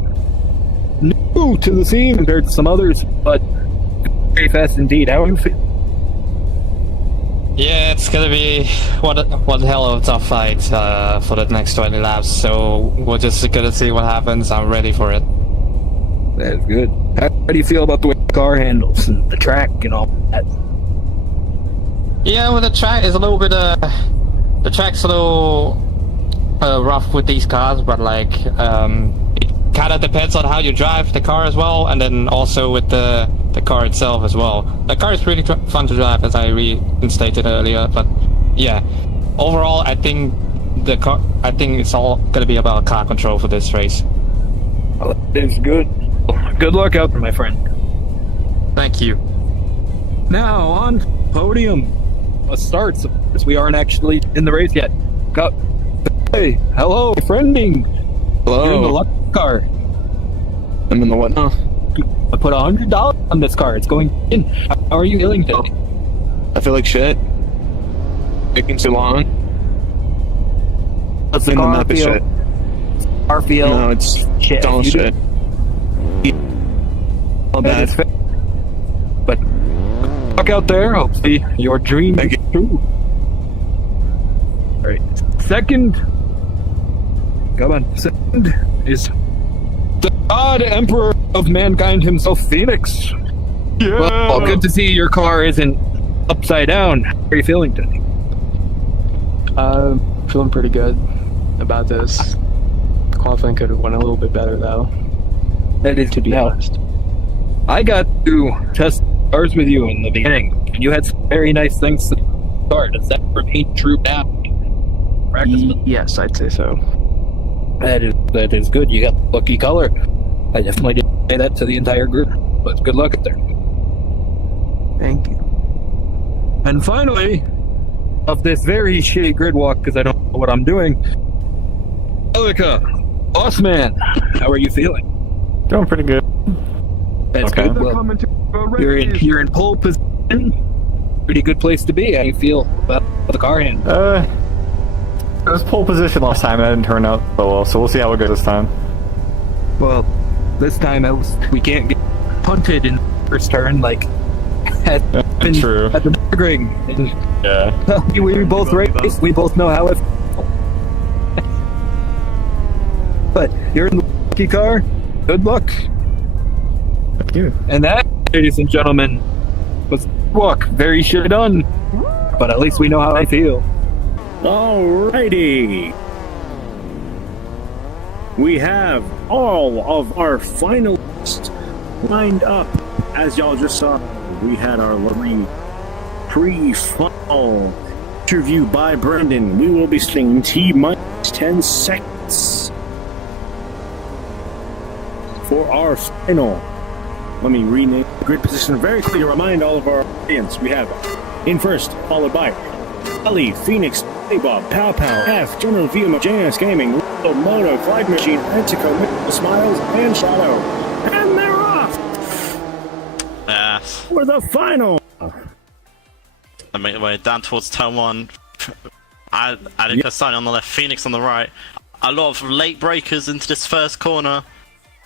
New to the scene compared to some others, but very fast indeed. How are you feeling? Yeah, it's gonna be one hell of a tough fight for the next 20 laps, so we're just gonna see what happens. I'm ready for it. That's good. How do you feel about the way the car handles and the track and all that? Yeah, well, the track is a little bit, the track's a little rough with these cars, but like, it kind of depends on how you drive the car as well, and then also with the car itself as well. The car is really fun to drive, as I reinstated earlier, but yeah, overall, I think it's all gonna be about car control for this race. Well, that is good. Good luck out there, my friend. Thank you. Now, on podium. A start, as we aren't actually in the race yet. Hey, hello, friending. Hello. You're in the lucky car. I'm in the what now? I put $100 on this car. It's going in. How are you feeling today? I feel like shit. Taking too long. What's the map is shit. Car feel? No, it's shit. dull shit. All bad. But luck out there. Hopefully your dream is true. Alright. Second. Come on. Second is the God Emperor of Mankind himself, Phoenix. Yeah. Well, good to see your car isn't upside down. How are you feeling today? Feeling pretty good about this. Qualifying could have went a little bit better though. That is to be honest. I got to test cars with you in the beginning, and you had some very nice things to start. Does that remain true now? Practice with? Yes, I'd say so. That is good. You got the lucky color. I definitely didn't say that to the entire group, but good luck out there. Thank you. And finally, of this very shitty grid walk, because I don't know what I'm doing, Elika, boss man, how are you feeling? Doing pretty good. That's okay. good. Well, you're in pole position. Pretty good place to be. How do you feel about the car hand? It was pole position last time and it didn't turn out so well, so we'll see how it goes this time. Well, this time we can't get punted in the first turn like at happened True. at the ring. Yeah. we both raced. We both know how it. But you're in the lucky car. Good luck. Thank you. And that, ladies and gentlemen, was walk very sure done. But at least we know how I feel. Alrighty. We have all of our finalists lined up. As y'all just saw, we had our lovely pre-final interview by Brendan. We will be staying T-minus 10 seconds for our final. Let me rename the grid position very quickly to remind all of our audience. We have in first, followed by Ellie, Phoenix, Bob, Pow Pow, F, General VMO, JS Gaming, Little Moto, Flight Machine, Antico, Mitchell, Smiles, and Shadow. And they're off! For the final! I mean, we're down towards turn 1. Adika starting on the left, Phoenix on the right. A lot of late breakers into this first corner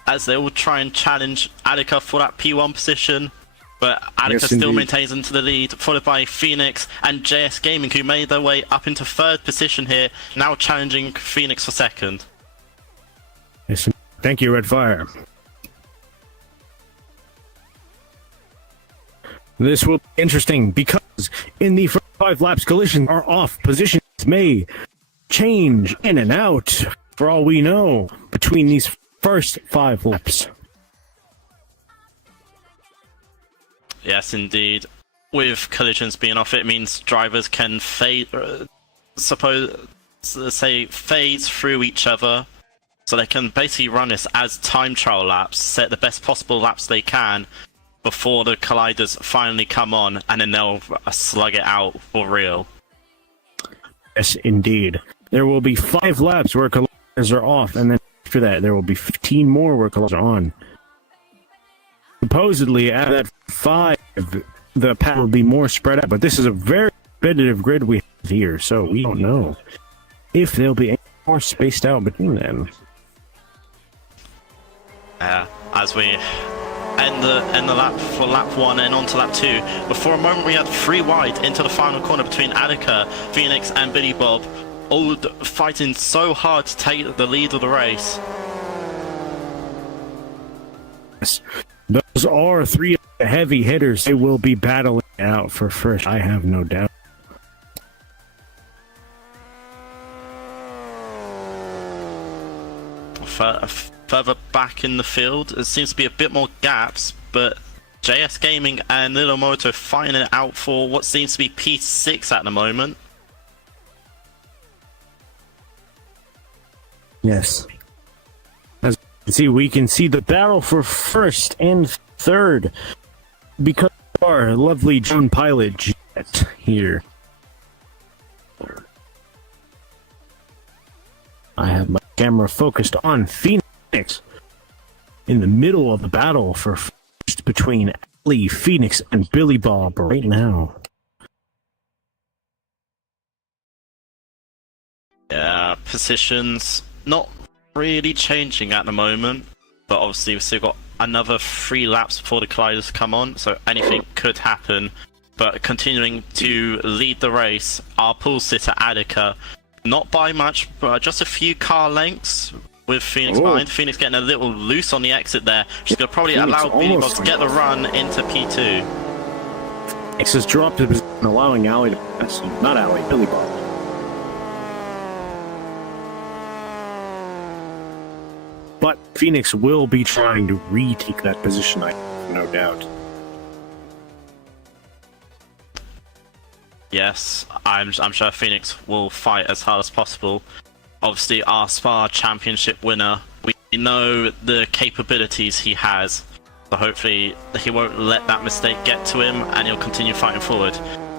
as they all try and challenge Adika for that P1 position. But Adika still maintains into the lead, followed by Phoenix and JS Gaming, who made their way up into third position here, now challenging Phoenix for second. Yes, thank you, Red Fire. This will be interesting because in the first 5 laps, collisions are off. Positions may change in and out, for all we know, between these first 5 laps. Yes, indeed. With collisions being off, it means drivers can phase through each other, so they can basically run this as time trial laps, set the best possible laps they can before the colliders finally come on, and then they'll slug it out for real. Yes, indeed. There will be 5 laps where colliders are off, and then after that, there will be 15 more where colliders are on. Supposedly, at that 5, the path will be more spread out, but this is a very competitive grid we have here, so we don't know if there'll be any more spaced out between them. As we end the lap for lap 1 and on to lap 2, but for a moment we had 3 wide into the final corner between Adika, Phoenix and Billy Bob, all fighting so hard to take the lead of the race. Yes. Those are 3 of the heavy hitters. They will be battling out for first, I have no doubt. Further back in the field, there seems to be a bit more gaps, but JS Gaming and Little Moto fighting it out for what seems to be P6 at the moment. Yes. As you can see, we can see the battle for first and third because of our lovely drone pilot jet here. I have my camera focused on Phoenix in the middle of the battle for first between Ali, Phoenix, and Billy Bob right now. Yeah, positions not really changing at the moment, but obviously we've still got another 3 laps before the colliders come on, so anything could happen. But continuing to lead the race, our pool sitter Adika, not by much, but just a few car lengths with Phoenix behind. Phoenix getting a little loose on the exit there. She's going to probably allow Billy Bob to get the run into P2. Phoenix has dropped his position, allowing Ali to pass. Not Ali, Billy Bob. But Phoenix will be trying to retake that position, I have no doubt. Yes, I'm sure Phoenix will fight as hard as possible. Obviously, our Spa Championship winner, we know the capabilities he has, so hopefully he won't let that mistake get to him and he'll continue fighting forward.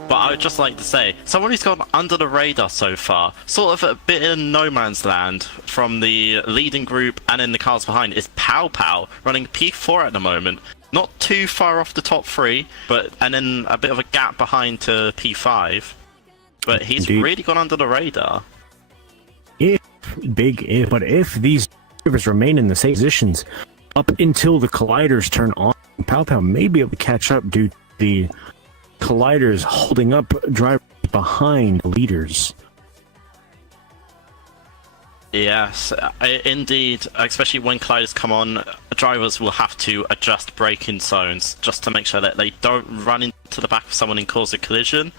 But I would just like to say, someone who's gone under the radar so far, sort of a bit in no man's land from the leading group and in the cars behind, is Pow Pow, running P4 at the moment. Not too far off the top 3, and then a bit of a gap behind to P5. But he's really gone under the radar. But if these drivers remain in the same positions up until the colliders turn on, Pow Pow may be able to catch up due to the Collider's holding up drivers behind leaders. Yes, indeed. Especially when colliders come on, drivers will have to adjust braking zones just to make sure that they don't run into the back of someone and cause a collision.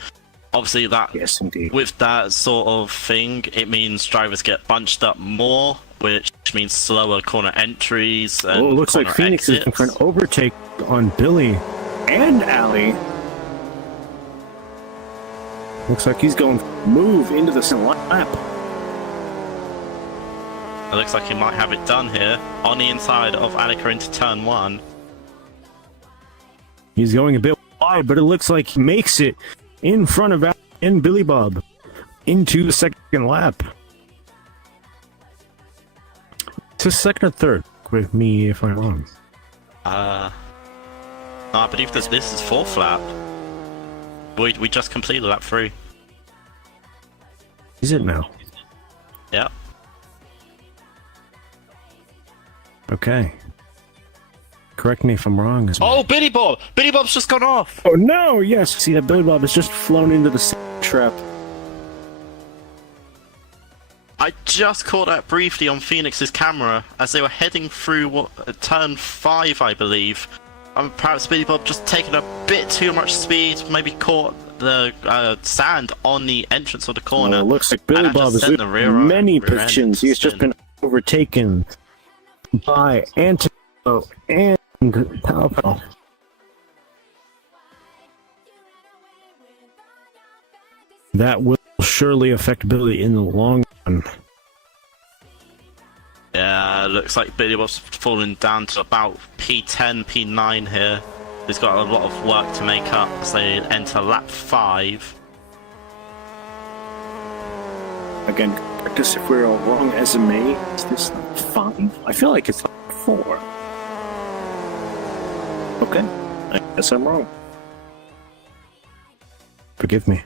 Obviously, that yes, indeed. With that sort of thing, it means drivers get bunched up more, which means slower corner entries. And it looks like Phoenix is in for an overtake on Billy and Ali. Looks like he's going to move into the second lap. It looks like he might have it done here on the inside of Alika into turn 1. He's going a bit wide, but it looks like he makes it in front of Ali and Billy Bob into the second lap. To second or third, with me if I'm wrong. No, I believe this is fourth lap. We just completed lap 3. Is it now? Yeah. Okay. Correct me if I'm wrong. Oh, Billy Bob! Billy Bob's just gone off! Oh no! Yes, see that Billy Bob has just flown into the trap. I just caught that briefly on Phoenix's camera as they were heading through turn 5, I believe. Perhaps Billy Bob just taking a bit too much speed, maybe caught the sand on the entrance of the corner. Well, it looks like Billy Bob is in many positions. He's just been overtaken by Antonio and Pow Pow. That will surely affect Billy in the long run. Yeah, looks like Billy Bob's fallen down to about P10, P9 here. He's got a lot of work to make up as they enter lap 5. Again, correct us if we're all wrong. Ezume, is this lap 5? I feel like it's lap 4. Okay, I guess I'm wrong. Forgive me.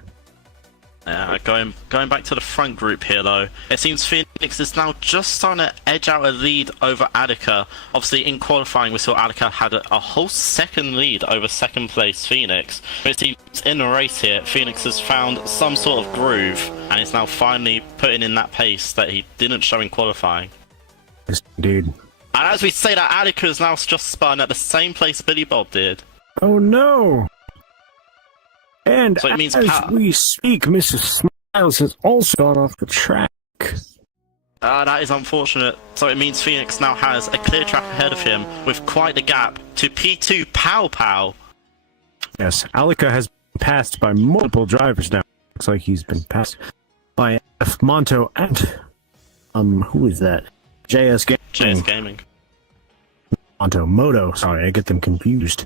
Going back to the front group here though, it seems Phoenix is now just starting to edge out a lead over Attica. Obviously in qualifying we saw Attica had a whole second lead over second place Phoenix. But it seems in the race here, Phoenix has found some sort of groove and is now finally putting in that pace that he didn't show in qualifying. Yes, indeed. And as we say that, Attica is now just spun at the same place Billy Bob did. Oh no! And so it means as we speak, Mrs. Smiles has also gone off the track. That is unfortunate. So it means Phoenix now has a clear track ahead of him with quite a gap to P2 Pow Pow. Yes, Alika has been passed by multiple drivers now. Looks like he's been passed by F. Monto and who is that? JS Gaming. JS Gaming. Monto Moto. Sorry, I get them confused.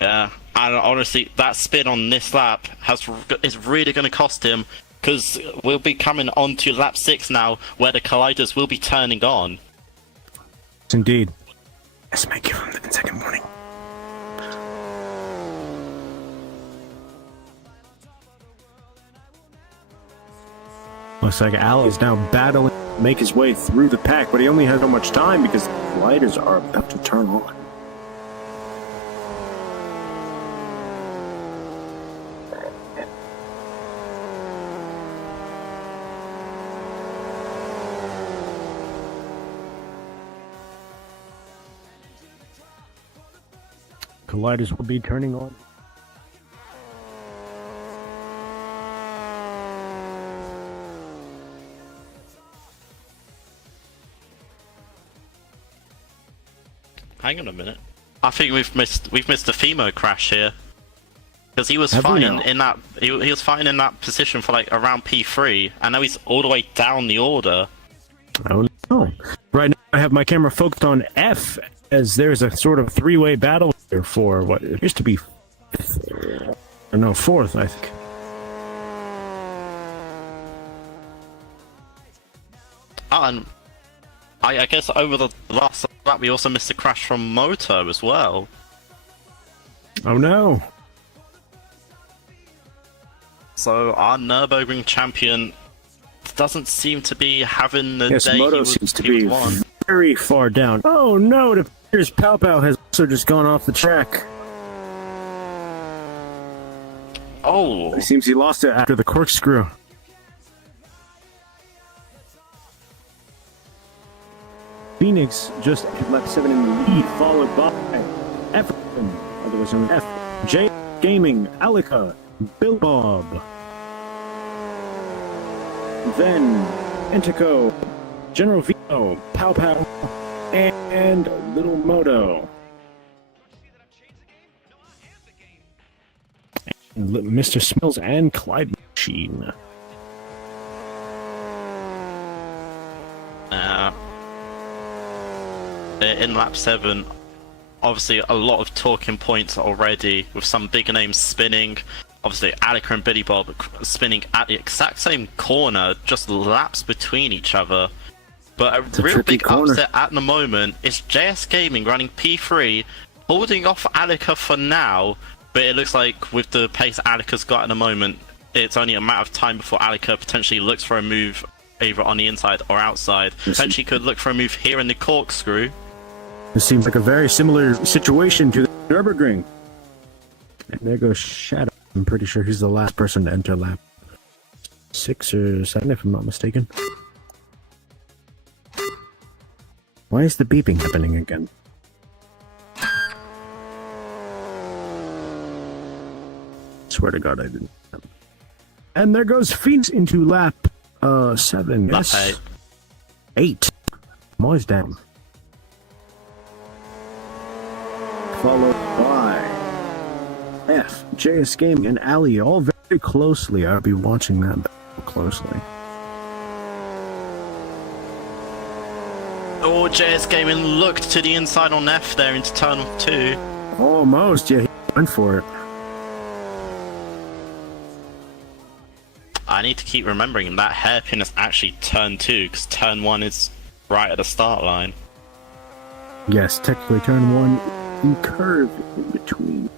Yeah, and honestly, that spin on this lap is really going to cost him, because we'll be coming on to lap 6 now, where the colliders will be turning on. Yes, indeed. Yes, may give him the second warning. Looks like Al is now battling to make his way through the pack, but he only has so much time because the colliders are about to turn on. Colliders will be turning on. Hang on a minute. I think we've missed the Fimo crash here, because he was fighting in that he was fighting in that position for like around P3, and now he's all the way down the order. Oh no! Right now I have my camera focused on F, as there's a sort of three-way battle here for what appears to be fourth, I think. And I guess over the last lap we also missed a crash from Moto as well. Oh no! So our Nürburgring champion doesn't seem to be having the yes, day Moto seems to be very far down. Oh no! It appears Pow Pow has also just gone off the track. Oh! It seems he lost it after the corkscrew. Phoenix just entered lap 7 in the lead, followed by Everton, otherwise known as F, J Gaming, Alika, Bill Bob. Then Entico, General Vito, Pow Pow, and Little Moto. And Mr. Smells and Clyde Machine. In lap 7, obviously a lot of talking points already, with some bigger names spinning. Obviously, Alika and Billy Bob spinning at the exact same corner, just laps between each other. But a real big upset at the moment is JS Gaming running P3, holding off Alika for now. But it looks like with the pace Alika's got at the moment, it's only a matter of time before Alika potentially looks for a move either on the inside or outside. Potentially could look for a move here in the corkscrew. This seems like a very similar situation to the Nürburgring. And there goes Shadow. I'm pretty sure he's the last person to enter lap 6 or 7, if I'm not mistaken. Why is the beeping happening again? Swear to God I didn't. And there goes Phoenix into lap 7. Lap Yes. 8. I'm always down. Followed by F, JS Gaming, and Ali, all very closely. I'll be watching that closely. Oh, JS Gaming looked to the inside on F there into turn 2. Almost, yeah, he went for it. I need to keep remembering that hairpin is actually turn 2, because turn 1 is right at the start line. Yes, technically turn 1, the curve in between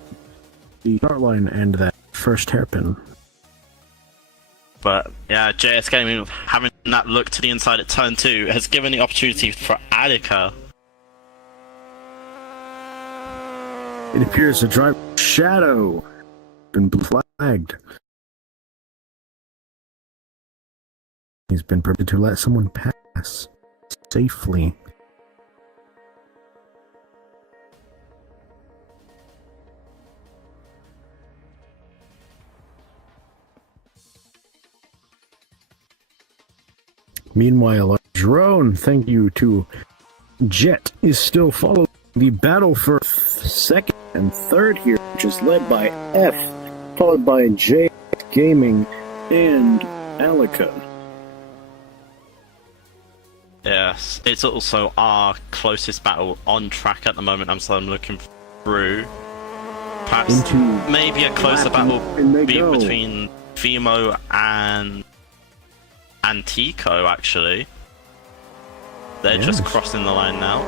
the start line and that first hairpin. But yeah, JS Gaming having that look to the inside at turn 2 has given the opportunity for Alika. It appears the driver Shadow been flagged. He's been permitted to let someone pass safely. Meanwhile, a drone, thank you to Jet, is still following the battle for second and third here, which is led by F, followed by J Gaming and Alika. Yes, it's also our closest battle on track at the moment. I'm looking through. Perhaps maybe a closer battle between Vimo and Antico, actually. They're just crossing the line now.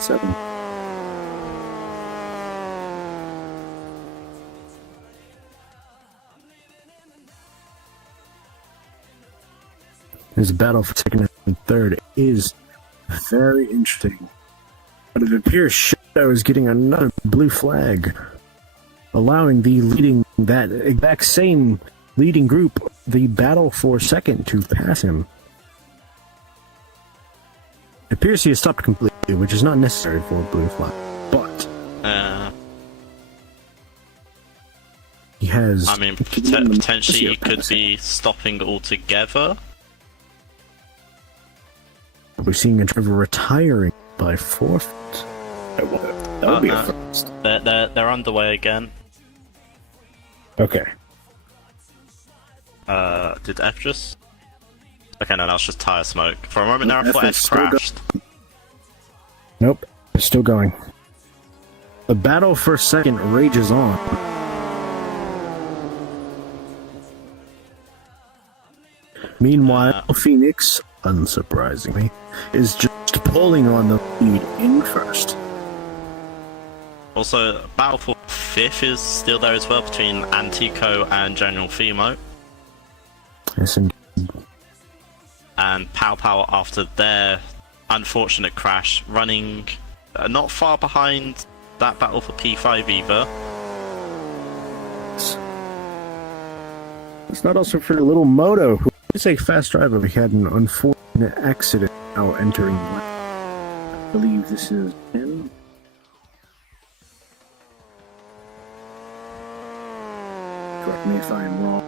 Seven. This battle for second and third is very interesting. But it appears Shadow is getting another blue flag, allowing that exact same leading group, the battle for second, to pass him. It appears he has stopped completely, which is not necessary for a blue flag, but he has. I mean, potentially he could be stopping altogether. We're seeing a driver retiring by forfeit. That would be a first. They're underway again. Okay. Did F just? Okay, no, that was just tire smoke. For a moment there, I thought F crashed. Nope, it's still going. The battle for second rages on. Meanwhile, Phoenix, unsurprisingly, is just pulling on the lead in first. Also, battle for fifth is still there as well between Antico and General Fimo. Yes, indeed. And Pow Pow, after their unfortunate crash, running not far behind that battle for P5 either. It's not also for little Moto, who is a fast driver, but he had an unfortunate accident now entering. I believe this is him. Correct me if I am wrong.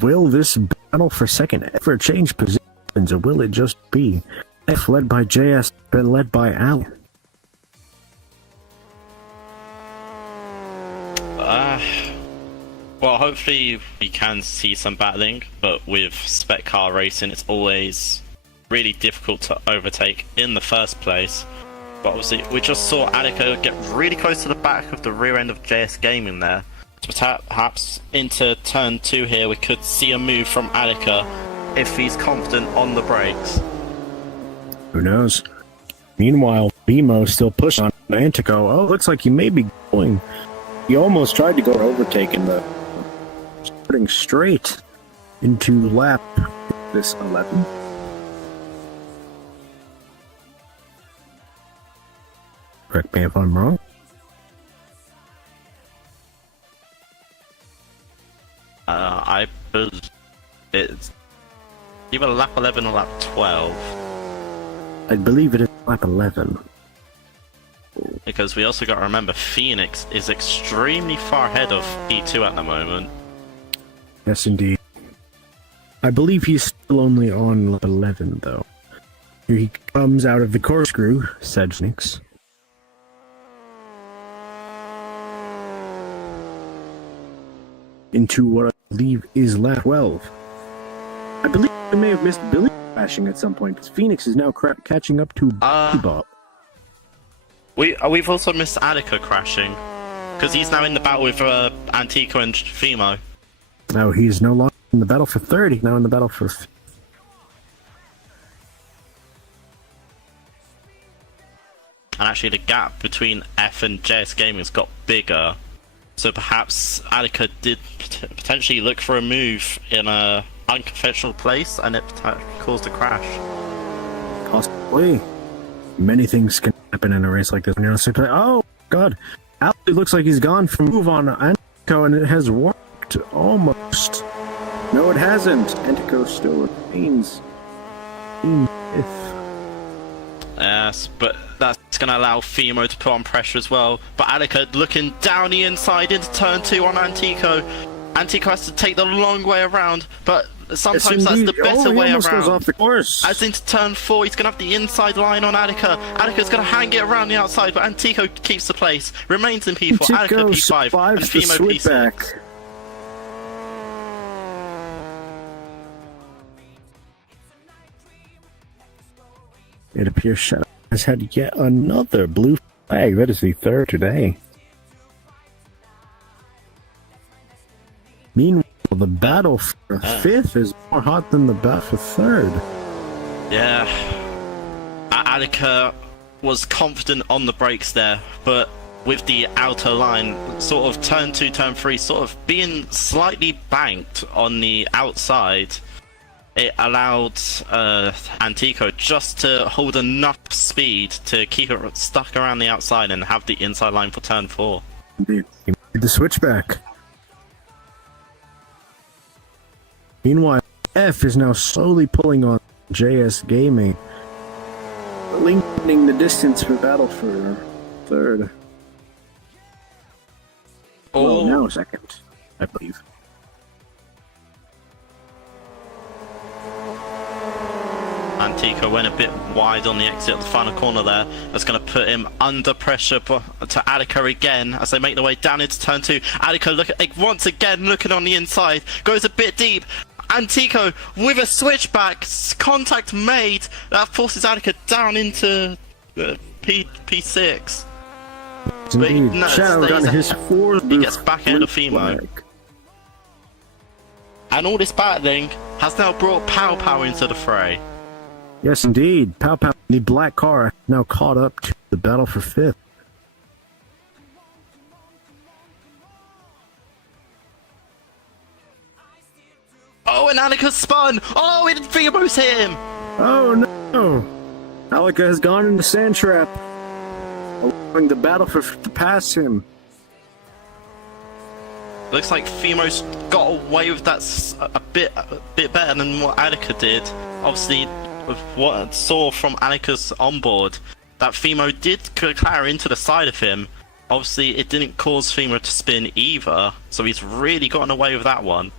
Will this battle for second ever change positions, or will it just be F led by JS, but led by Al? Well, hopefully we can see some battling, but with spec car racing, it's always really difficult to overtake in the first place. But obviously, we just saw Attica get really close to the back of the rear end of JS Gaming there. So perhaps into turn 2 here, we could see a move from Attica if he's confident on the brakes. Who knows? Meanwhile, Bimo still pushing on Antico. Oh, looks like he may be going. He almost tried to go overtaking the starting straight into lap this 11. Correct me if I'm wrong. I believe it's either lap 11 or lap 12. I believe it is lap 11. Because we also got to remember Phoenix is extremely far ahead of P2 at the moment. Yes, indeed. I believe he's still only on lap 11, though. Here he comes out of the corkscrew, said Phoenix. Into what I believe is lap 12. I believe I may have missed Billy crashing at some point, because Phoenix is now catching up to Bob. We've also missed Attica crashing, because he's now in the battle with Antico and Fimo. No, he's no longer in the battle for third, he's now in the battle for... And actually the gap between F and JS Gaming has got bigger. So perhaps Attica did potentially look for a move in a unconventional place, and it caused a crash. Possibly. Many things can happen in a race like this when you're on a play. Oh, God. Al looks like he's gone for move on Antico, and it has worked almost. No, it hasn't. Antico still remains in fifth. Yes, but that's going to allow Fimo to put on pressure as well. But Attica looking down the inside into turn 2 on Antico. Antico has to take the long way around, but sometimes that's the better way around. Goes off the course. As into turn 4, he's going to have the inside line on Attica. Attica's going to hang it around the outside, but Antico keeps the place. Remains in P4, Attica P5, and Fimo P6. Back. It appears Shadow has had yet another blue flag. That is the third today. Meanwhile, the battle for fifth is more hot than the battle for third. Yeah. Attica was confident on the brakes there, but with the outer line, sort of turn 2, turn 3, sort of being slightly banked on the outside, it allowed Antico just to hold enough speed to keep it stuck around the outside and have the inside line for turn 4. Indeed. He made the switchback. Meanwhile, F is now slowly pulling on JS Gaming, lengthening the distance for battle for third. Oh, well, now second, I believe. Antico went a bit wide on the exit of the final corner there. That's going to put him under pressure to Attica again as they make their way down into turn 2. Attica once again looking on the inside, goes a bit deep. Antico with a switchback, contact made. That forces Attica down into P6. But Shadow got his fourth. He gets back ahead of Fimo. And all this battling has now brought Pow Pow into the fray. Yes, indeed. Pow Pow, the black car, now caught up to the battle for 5th. Oh, and Annika spun! Oh, it Femo's hit him! Oh no! Alika has gone into Sand Trap, allowing the battle for 5th to pass him. Looks like Femo's got away with that a bit better than what Annika did. Obviously, with what I saw from Annika's onboard, that Femo did clatter into the side of him. Obviously, it didn't cause Femo to spin either, so he's really gotten away with that one.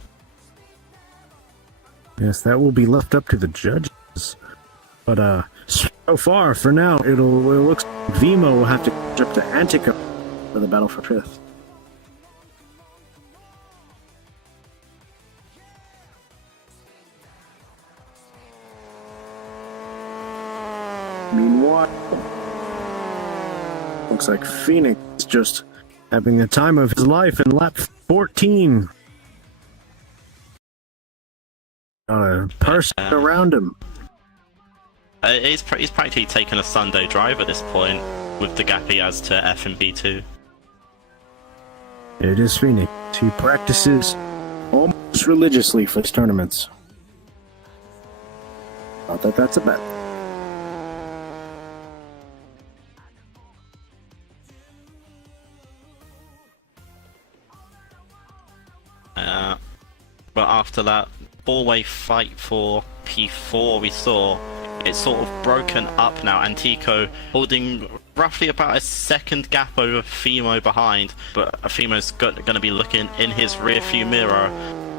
Yes, that will be left up to the judges. But so far, for now, it looks like Vimo will have to catch up to Antika for the battle for 5th. Meanwhile, looks like Phoenix is just having the time of his life in lap 14. Got a person around him. He's practically taken a Sunday drive at this point, with the gap he has to F and B2. It is Phoenix. He practices almost religiously for his tournaments. Not that that's a bad thing. But after that four-way fight for P4 we saw, it's sort of broken up now. Antico holding roughly about a second gap over Femo behind, but Femo's going to be looking in his rear view mirror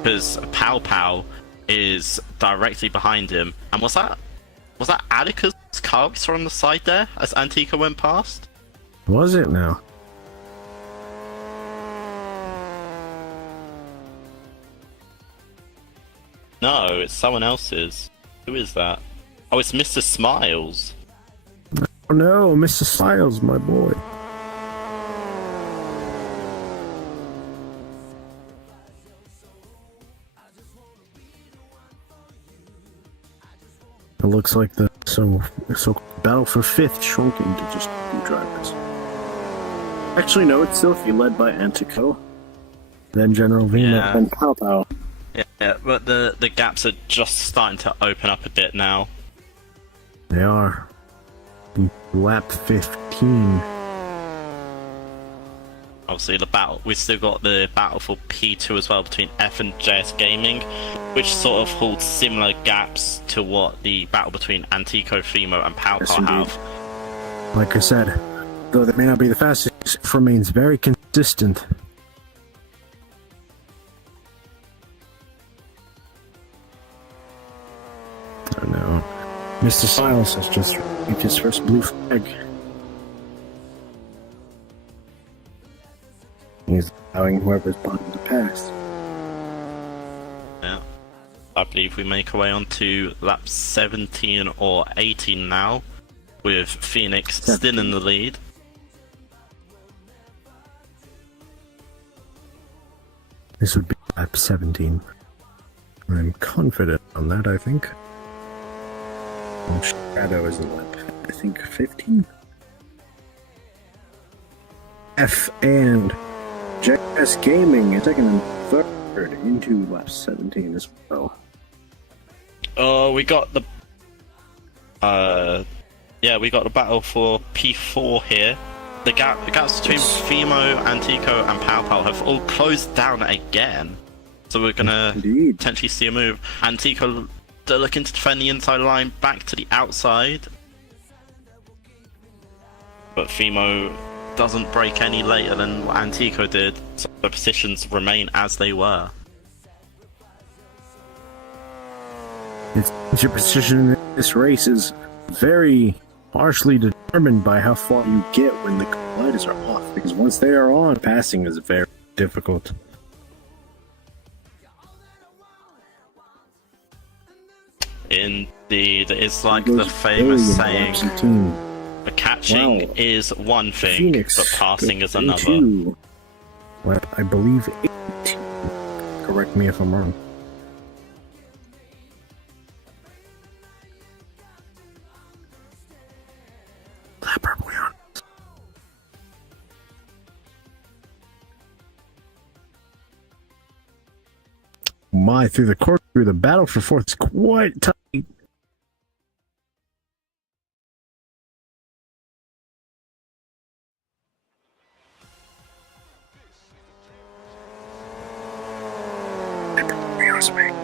because Pow Pow is directly behind him. And was that Annika's car we saw on the side there as Antico went past? Was it now? No, it's someone else's. Who is that? Oh, it's Mr. Smiles. Oh no, Mr. Smiles, my boy. It looks like the so battle for 5th shrunk into just 2 drivers. Actually, no, it's still led by Antico, then General Vina, and Pow Pow. Yeah, but the gaps are just starting to open up a bit now. They are. Lap 15. Obviously, we still got the battle for P2 as well between F and JS Gaming, which sort of holds similar gaps to what the battle between Antico, Femo, and Pow Pow have. Like I said, though they may not be the fastest, it remains very consistent. Oh no. Mr. Silas has just received his first blue flag. He's allowing whoever's behind to pass. Yeah. I believe we make our way on to lap 17 or 18 now, with Phoenix still in the lead. This would be lap 17. I'm confident on that, I think. Shadow is in lap, I think, 15. F and JS Gaming is second and third into lap 17 as well. Oh, we got the battle for P4 here. The gaps between Femo, Antico, and Pow Pow have all closed down again. So we're gonna potentially see a move. Antico looking to defend the inside line back to the outside, but Femo doesn't break any later than what Antico did, so the positions remain as they were. Your position in this race is very harshly determined by how far you get when the colliders are off, because once they are on, passing is very difficult. Indeed, it's like the famous saying, catching is one thing, Phoenix but passing is another. Well, I believe 18. Correct me if I'm wrong. my, through the corkscrew, the battle for fourth is quite tight. Ezume.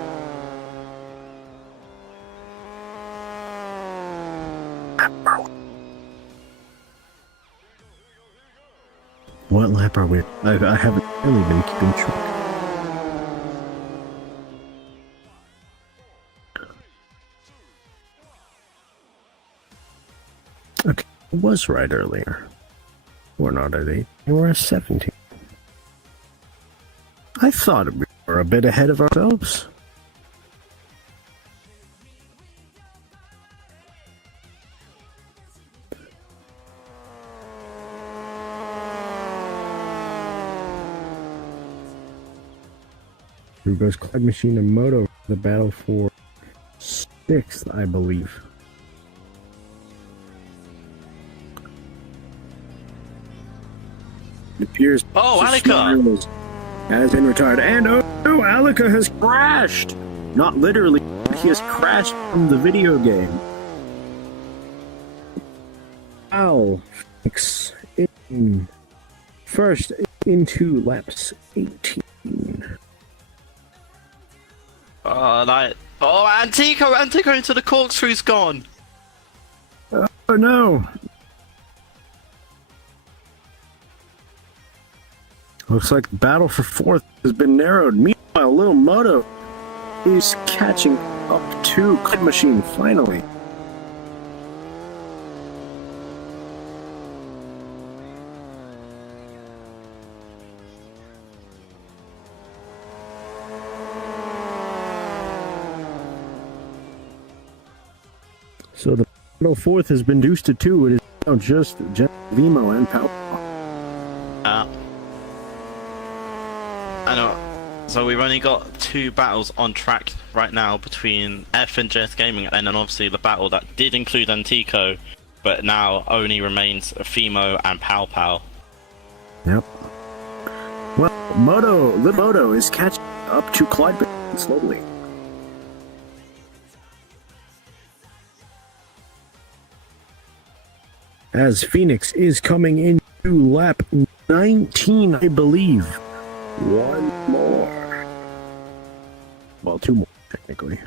What lap are we? I haven't really been keeping track. Okay, I was right earlier. We're not at 8. We're at 17. I thought we were a bit ahead of ourselves. Here goes Clyde Machine and Moto for the battle for 6th, I believe. It appears Alika has been retired, and Alika has crashed! Not literally, he has crashed from the video game. Ow. In first into laps 18. Antico into the corkscrew's gone. Oh no! Looks like the battle for fourth has been narrowed. Meanwhile, Little Moto is catching up to Clyde Machine finally. So the battle fourth has been reduced to 2. It is now just Vimo and Pau. I know. So we've only got 2 battles on track right now between F and JS Gaming, and then obviously the battle that did include Antico, but now only remains Fimo and Pau Pau. Yep. Well, Little Moto is catching up to Clyde slowly. As Phoenix is coming into lap 19, I believe. One more. Well, 2 more, technically.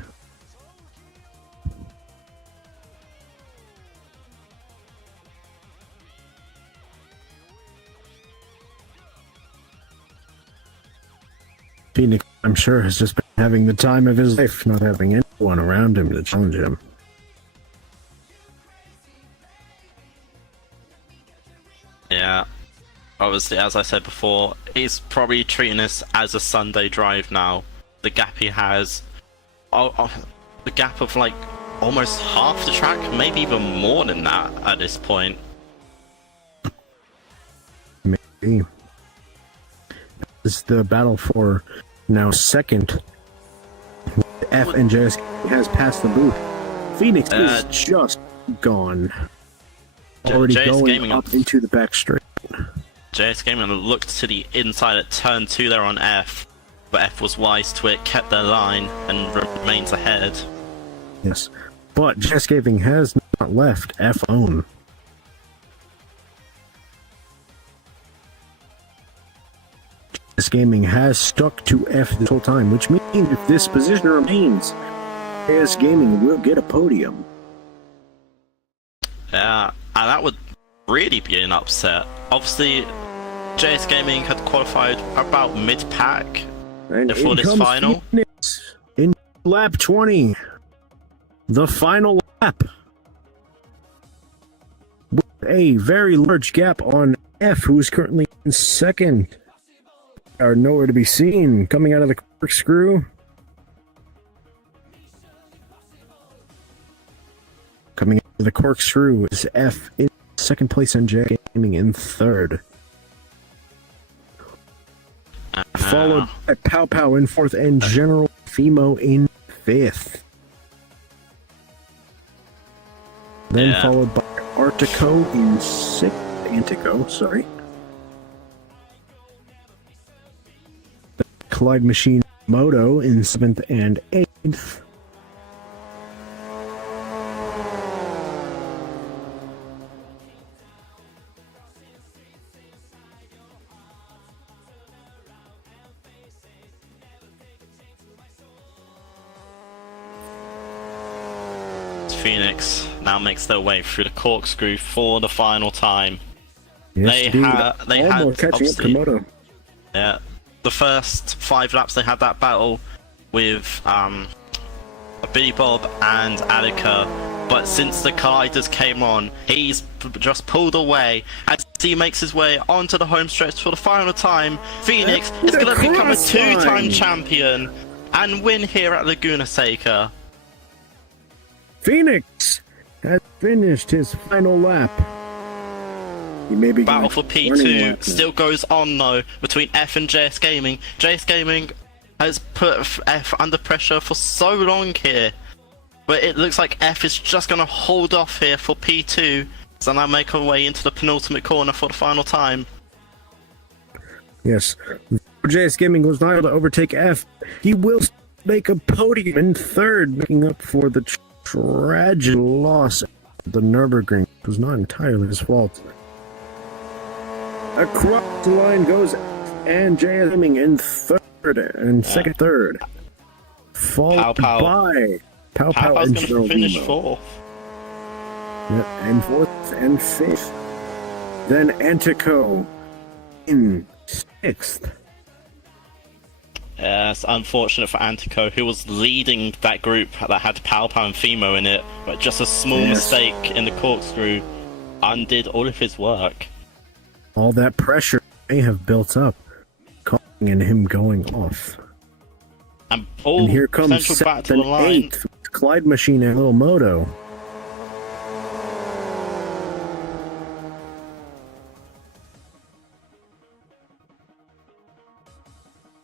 Phoenix, I'm sure, has just been having the time of his life, not having anyone around him to challenge him. Yeah. Obviously, as I said before, he's probably treating this as a Sunday drive now. The gap he has, the gap of like almost half the track, maybe even more than that at this point. Maybe. This is the battle for now second. F and JS has passed the booth. Phoenix is just gone. Already going up into the back straight. JS Gaming looked to the inside at turn 2 there on F, but F was wise to it, kept their line, and remains ahead. Yes, but JS Gaming has not left F own. JS Gaming has stuck to F this whole time, which means if this position remains, JS Gaming will get a podium. Yeah, and that would really be an upset. Obviously, JS Gaming had qualified about mid-pack before this final. In lap 20, the final lap, with a very large gap on F, who is currently in second. Are nowhere to be seen coming out of the corkscrew. Coming out of the corkscrew is F in second place and JS Gaming in third. Followed by Pau Pau in fourth and General Fimo in fifth. Then followed by Artico in sixth. Antico, sorry. The Clyde Machine Moto in 7th and 8th. Phoenix now makes their way through the corkscrew for the final time. Yes, they indeed. had Almost catching up to obviously, Moto. yeah, the first 5 laps they had that battle with Billy Bob and Attica, but since the colliders came on, he's just pulled away as he makes his way onto the home stretch for the final time. Phoenix is going to become a 2-time champion and win here at Laguna Seca. Phoenix has finished his final lap. He may be Battle for P2 still goes on though between F and JS Gaming. JS Gaming has put F under pressure for so long here, but it looks like F is just going to hold off here for P2, so now make our way into the penultimate corner for the final time. Yes, JS Gaming was not able to overtake F. He will make a podium in 3rd, making up for the tragic loss at the Nürburgring. It was not entirely his fault. Across the line goes and JS Gaming in 3rd and second, 3rd. Followed by Pow Pow and going to finish 4th. Yep, and 4th and 5th. Then Antico in 6th. Yes, unfortunate for Antico, who was leading that group that had Pow Pow and Fimo in it, but just a small mistake in the corkscrew undid all of his work. All that pressure may have built up, causing in him going off. And here comes 7th and 8th with Clyde Machine and Little Moto.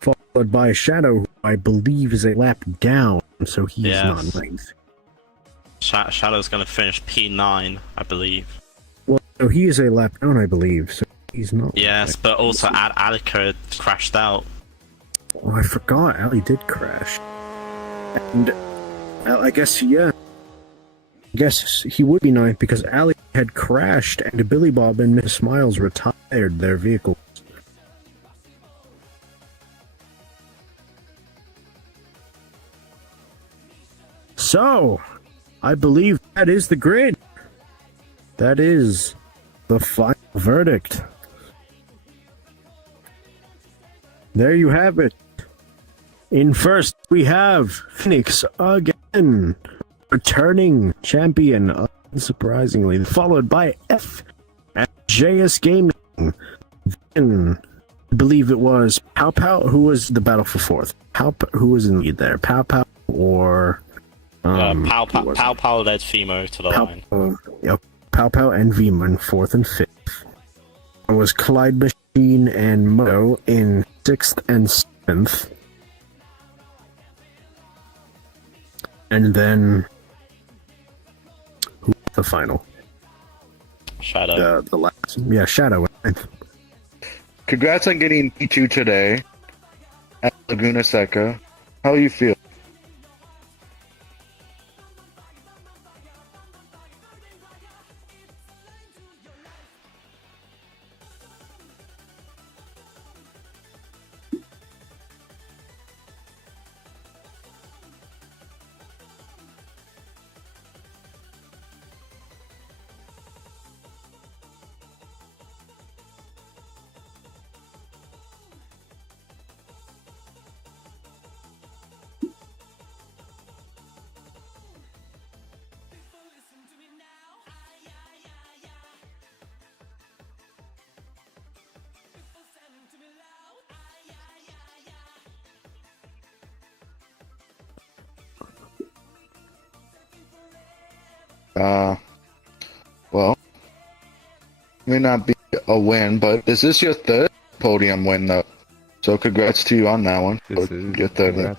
Followed by Shadow, who I believe is a lap down, so he's not in ninth. Shadow's going to finish P9, I believe. Well, so he is a lap down, I believe, so he's not. Yes, but also Attica crashed out. Oh, I forgot. Ali did crash. And I guess, yeah. I guess he would be ninth because Ali had crashed and Billy Bob and Miss Smiles retired their vehicles. So, I believe that is the grid. That is the final verdict. There you have it. In first, we have Phoenix again, returning champion, unsurprisingly, followed by F and JS Gaming. Then, I believe it was Pow Pow, who was the battle for 4th. Who was in lead there? Pow Pow or... Pow Pow led Fimo to the line. Pow Pow and Vimo in 4th and 5th. It was Clyde Machine and Moto in 6th and 7th. And then... who was the final? Shadow. The last... Yeah, Shadow. Congrats on getting P2 today at Laguna Seca. How do you feel? Well, may not be a win, but is this your 3rd podium win, though? So congrats to you on that one. This is your 3rd win.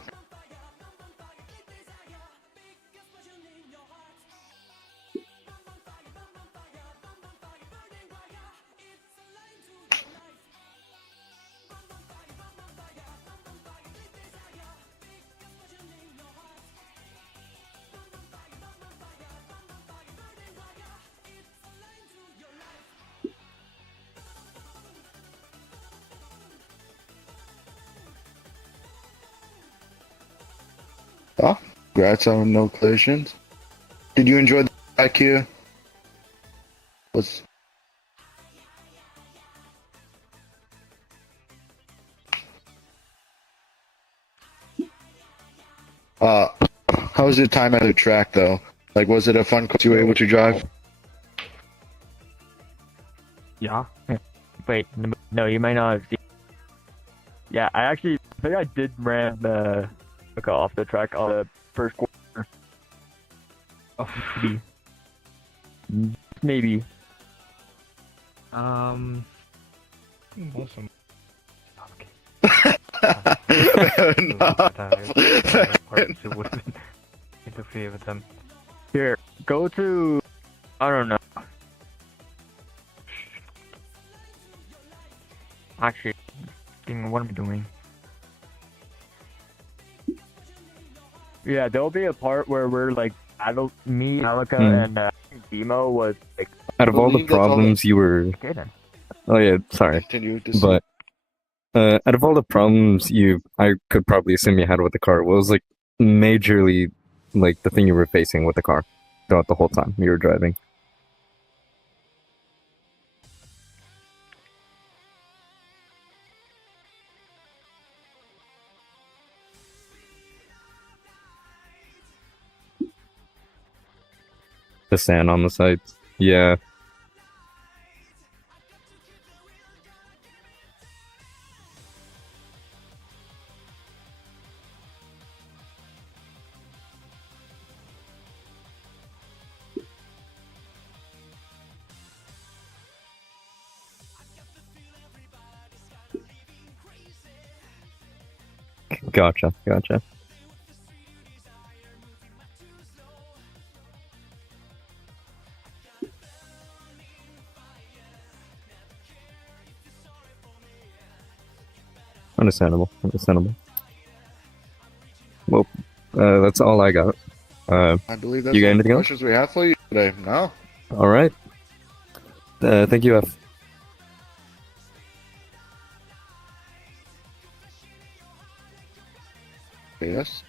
Oh, congrats on no collisions. Did you enjoy the track here? How was your time at the track though? Like, was it a fun course you were able to drive? Yeah. Wait, no, you might not have seen. Yeah, I think I did ran the off the track on the first quarter. Oh, maybe. Awesome. Interfere with them. Here, go to. I don't know. Actually, what am I doing? Yeah, there'll be a part where we're like, me, Alaka, and Demo was like. Out of all the problems you were. Okay then. Oh yeah, sorry. But out of all the problems I could probably assume you had with the car, what was like majorly like the thing you were facing with the car throughout the whole time you were driving? The sand on the sides. Yeah. Gotcha. Understandable. Well, that's all I got. I believe that's you got all the anything else? questions we have for you today. No. All right. Thank you, F. Yes.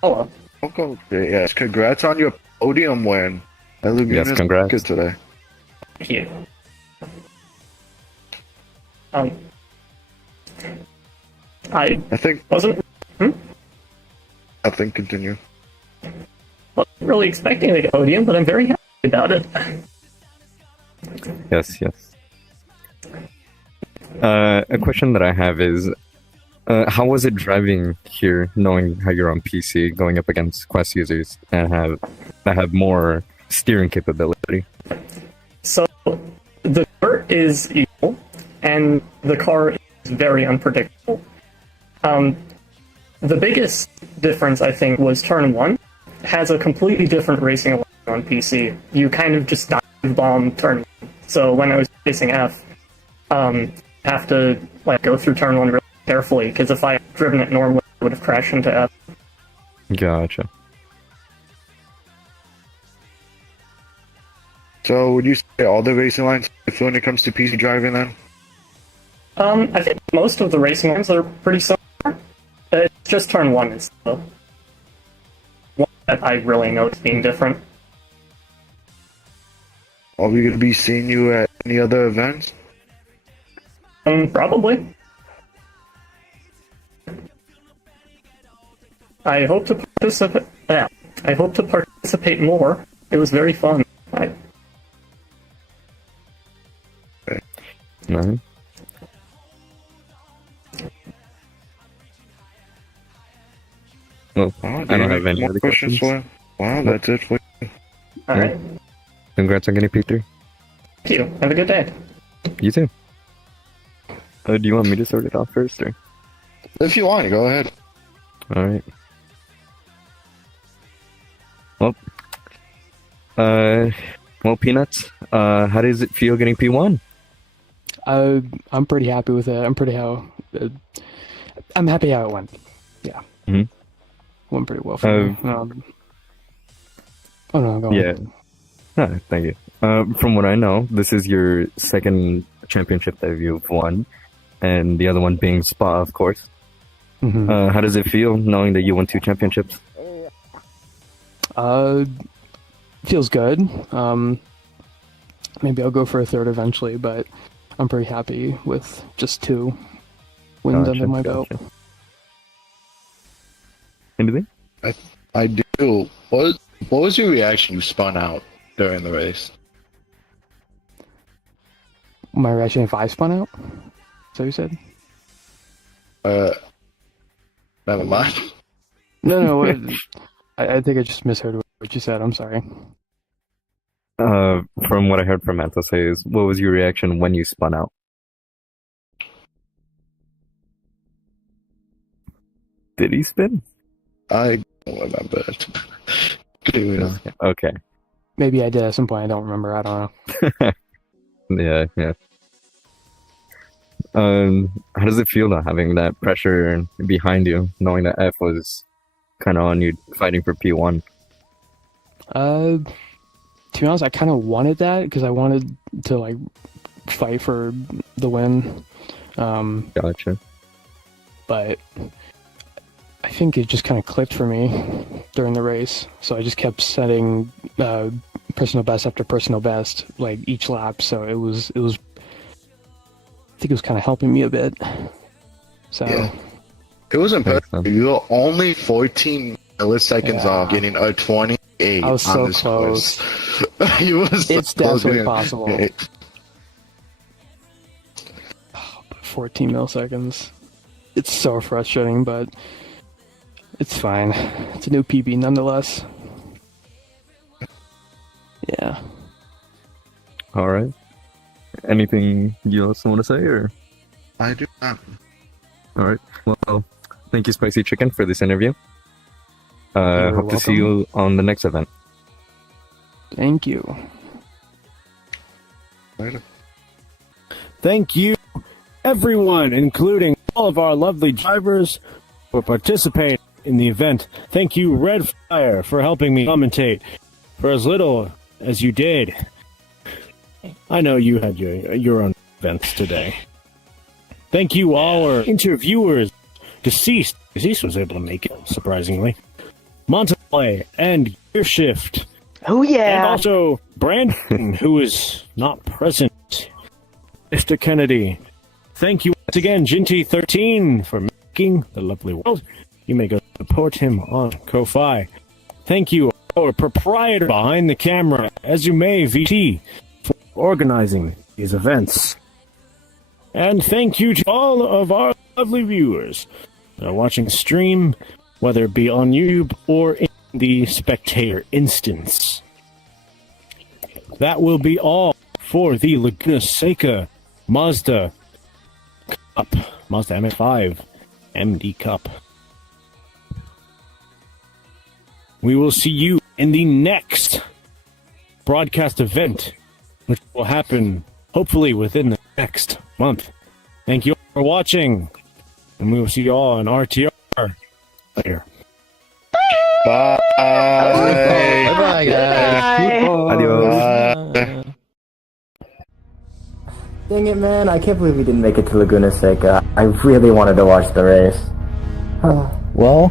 Hello. Okay. Yes. Congrats on your podium win. Yes, congrats. Good today. Thank you. I think wasn't. I think continue. Wasn't really expecting the podium, but I'm very happy about it. Yes. A question that I have is, how was it driving here, knowing how you're on PC, going up against Quest users and have more steering capability? So, the car is evil, and the car is very unpredictable. The biggest difference, I think, was turn 1 has a completely different racing alignment on PC. You kind of just dive bomb turn 1. So when I was facing F, have to go through turn 1 really carefully, because if I had driven it normally, I would have crashed into F. Gotcha. So would you say all the racing lines when it comes to PC driving then? I think most of the racing lines are pretty similar. It's just turn 1 is the one that I really notice being different. Are we going to be seeing you at any other events? Probably. I hope to participate. Yeah, I hope to participate more. It was very fun. No. Well, I don't have any more other questions. Wow, that's it for you. Alright. Congrats on getting P3. Thank you. Have a good day. You too. Do you want me to start it off first, or? If you want, go ahead. Alright. Well, Peanuts, how does it feel getting P1? I'm pretty happy with it. I'm happy how it went. Yeah. Mm-hmm. Went pretty well for me. Oh no, go yeah. on. No, thank you. From what I know, this is your second championship that you've won. and the other one being Spa, of course. How does it feel knowing that you won 2 championships? Feels good. Maybe I'll go for a 3rd eventually, but I'm pretty happy with just 2 wins under my belt. Anything? I do. What was your reaction? You spun out during the race. My reaction if I spun out? Is that what you said? Never mind. No. I think I just misheard what you said. I'm sorry. From what I heard from Mantos, what was your reaction when you spun out? Did he spin? I don't remember it. Okay. Maybe I did at some point. I don't remember. I don't Yeah. know. How does it feel though, having that pressure behind you, knowing that F was kind of on you fighting for P1? To be honest, I kind of wanted that because I wanted to like fight for the win. Gotcha. But I think it just kind of clicked for me during the race, so I just kept setting personal best after personal best like each lap. So it was. I think it was kind of helping me a bit. So yeah. It was impressive. You were only 14 milliseconds off getting a 28 I was on so this close. course. You was so It's definitely close. possible. 14 milliseconds. It's so frustrating, but it's fine. It's a new PB nonetheless. Yeah. All right. Anything you also want to say, or? I do not. All right. Well, thank you, Spicy Chicken, for this interview. Hope to see you on the next event. Thank you. Later. Thank you, everyone, including all of our lovely drivers for participating in the event. Thank you, Red Fire, for helping me commentate for as little as you did. I know you had your own events today. Thank you, our interviewers. Deceased was able to make it, surprisingly. Monterey and Gearshift. Oh, yeah. And also Brandon, who is not present. Mr. Kennedy. Thank you once again, Jinty13, for making the lovely world. You may go support him on Ko-Fi. Thank you, our proprietor behind the camera, Ezume VT, for organizing these events. And thank you to all of our lovely viewers that are watching the stream, whether it be on YouTube or in the spectator instance. That will be all for the Laguna Seca Mazda Cup, Mazda MX-5 MD Cup. We will see you in the next broadcast event, which will happen hopefully within the next month. Thank you all for watching, and we will see you all on RTR later. Bye. Bye, guys. Adios. Dang it, man. I can't believe we didn't make it to Laguna Seca. I really wanted to watch the race. Well,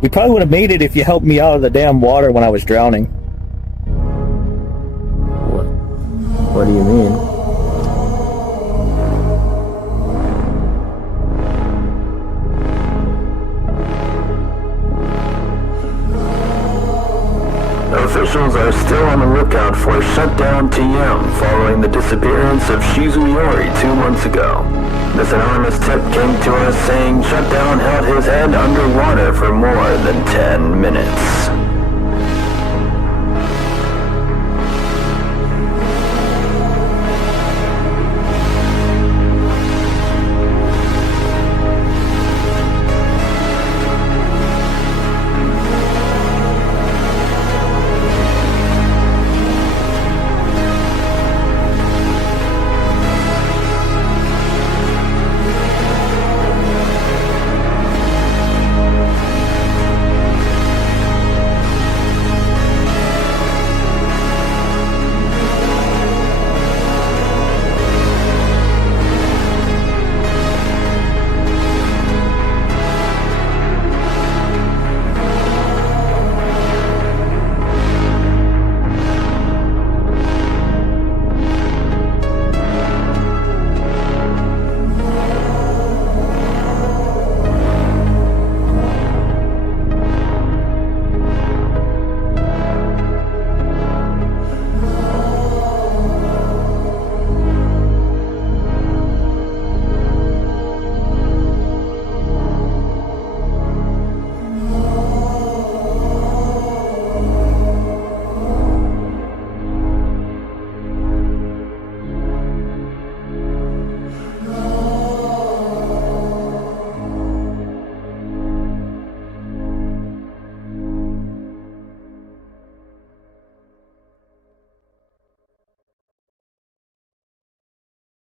we probably would have made it if you helped me out of the damn water when I was drowning. What do you mean? Officials are still on the lookout for Shutdown TM following the disappearance of Shizuyori 2 months ago. This anonymous tip came to us saying Shutdown held his head underwater for more than 10 minutes.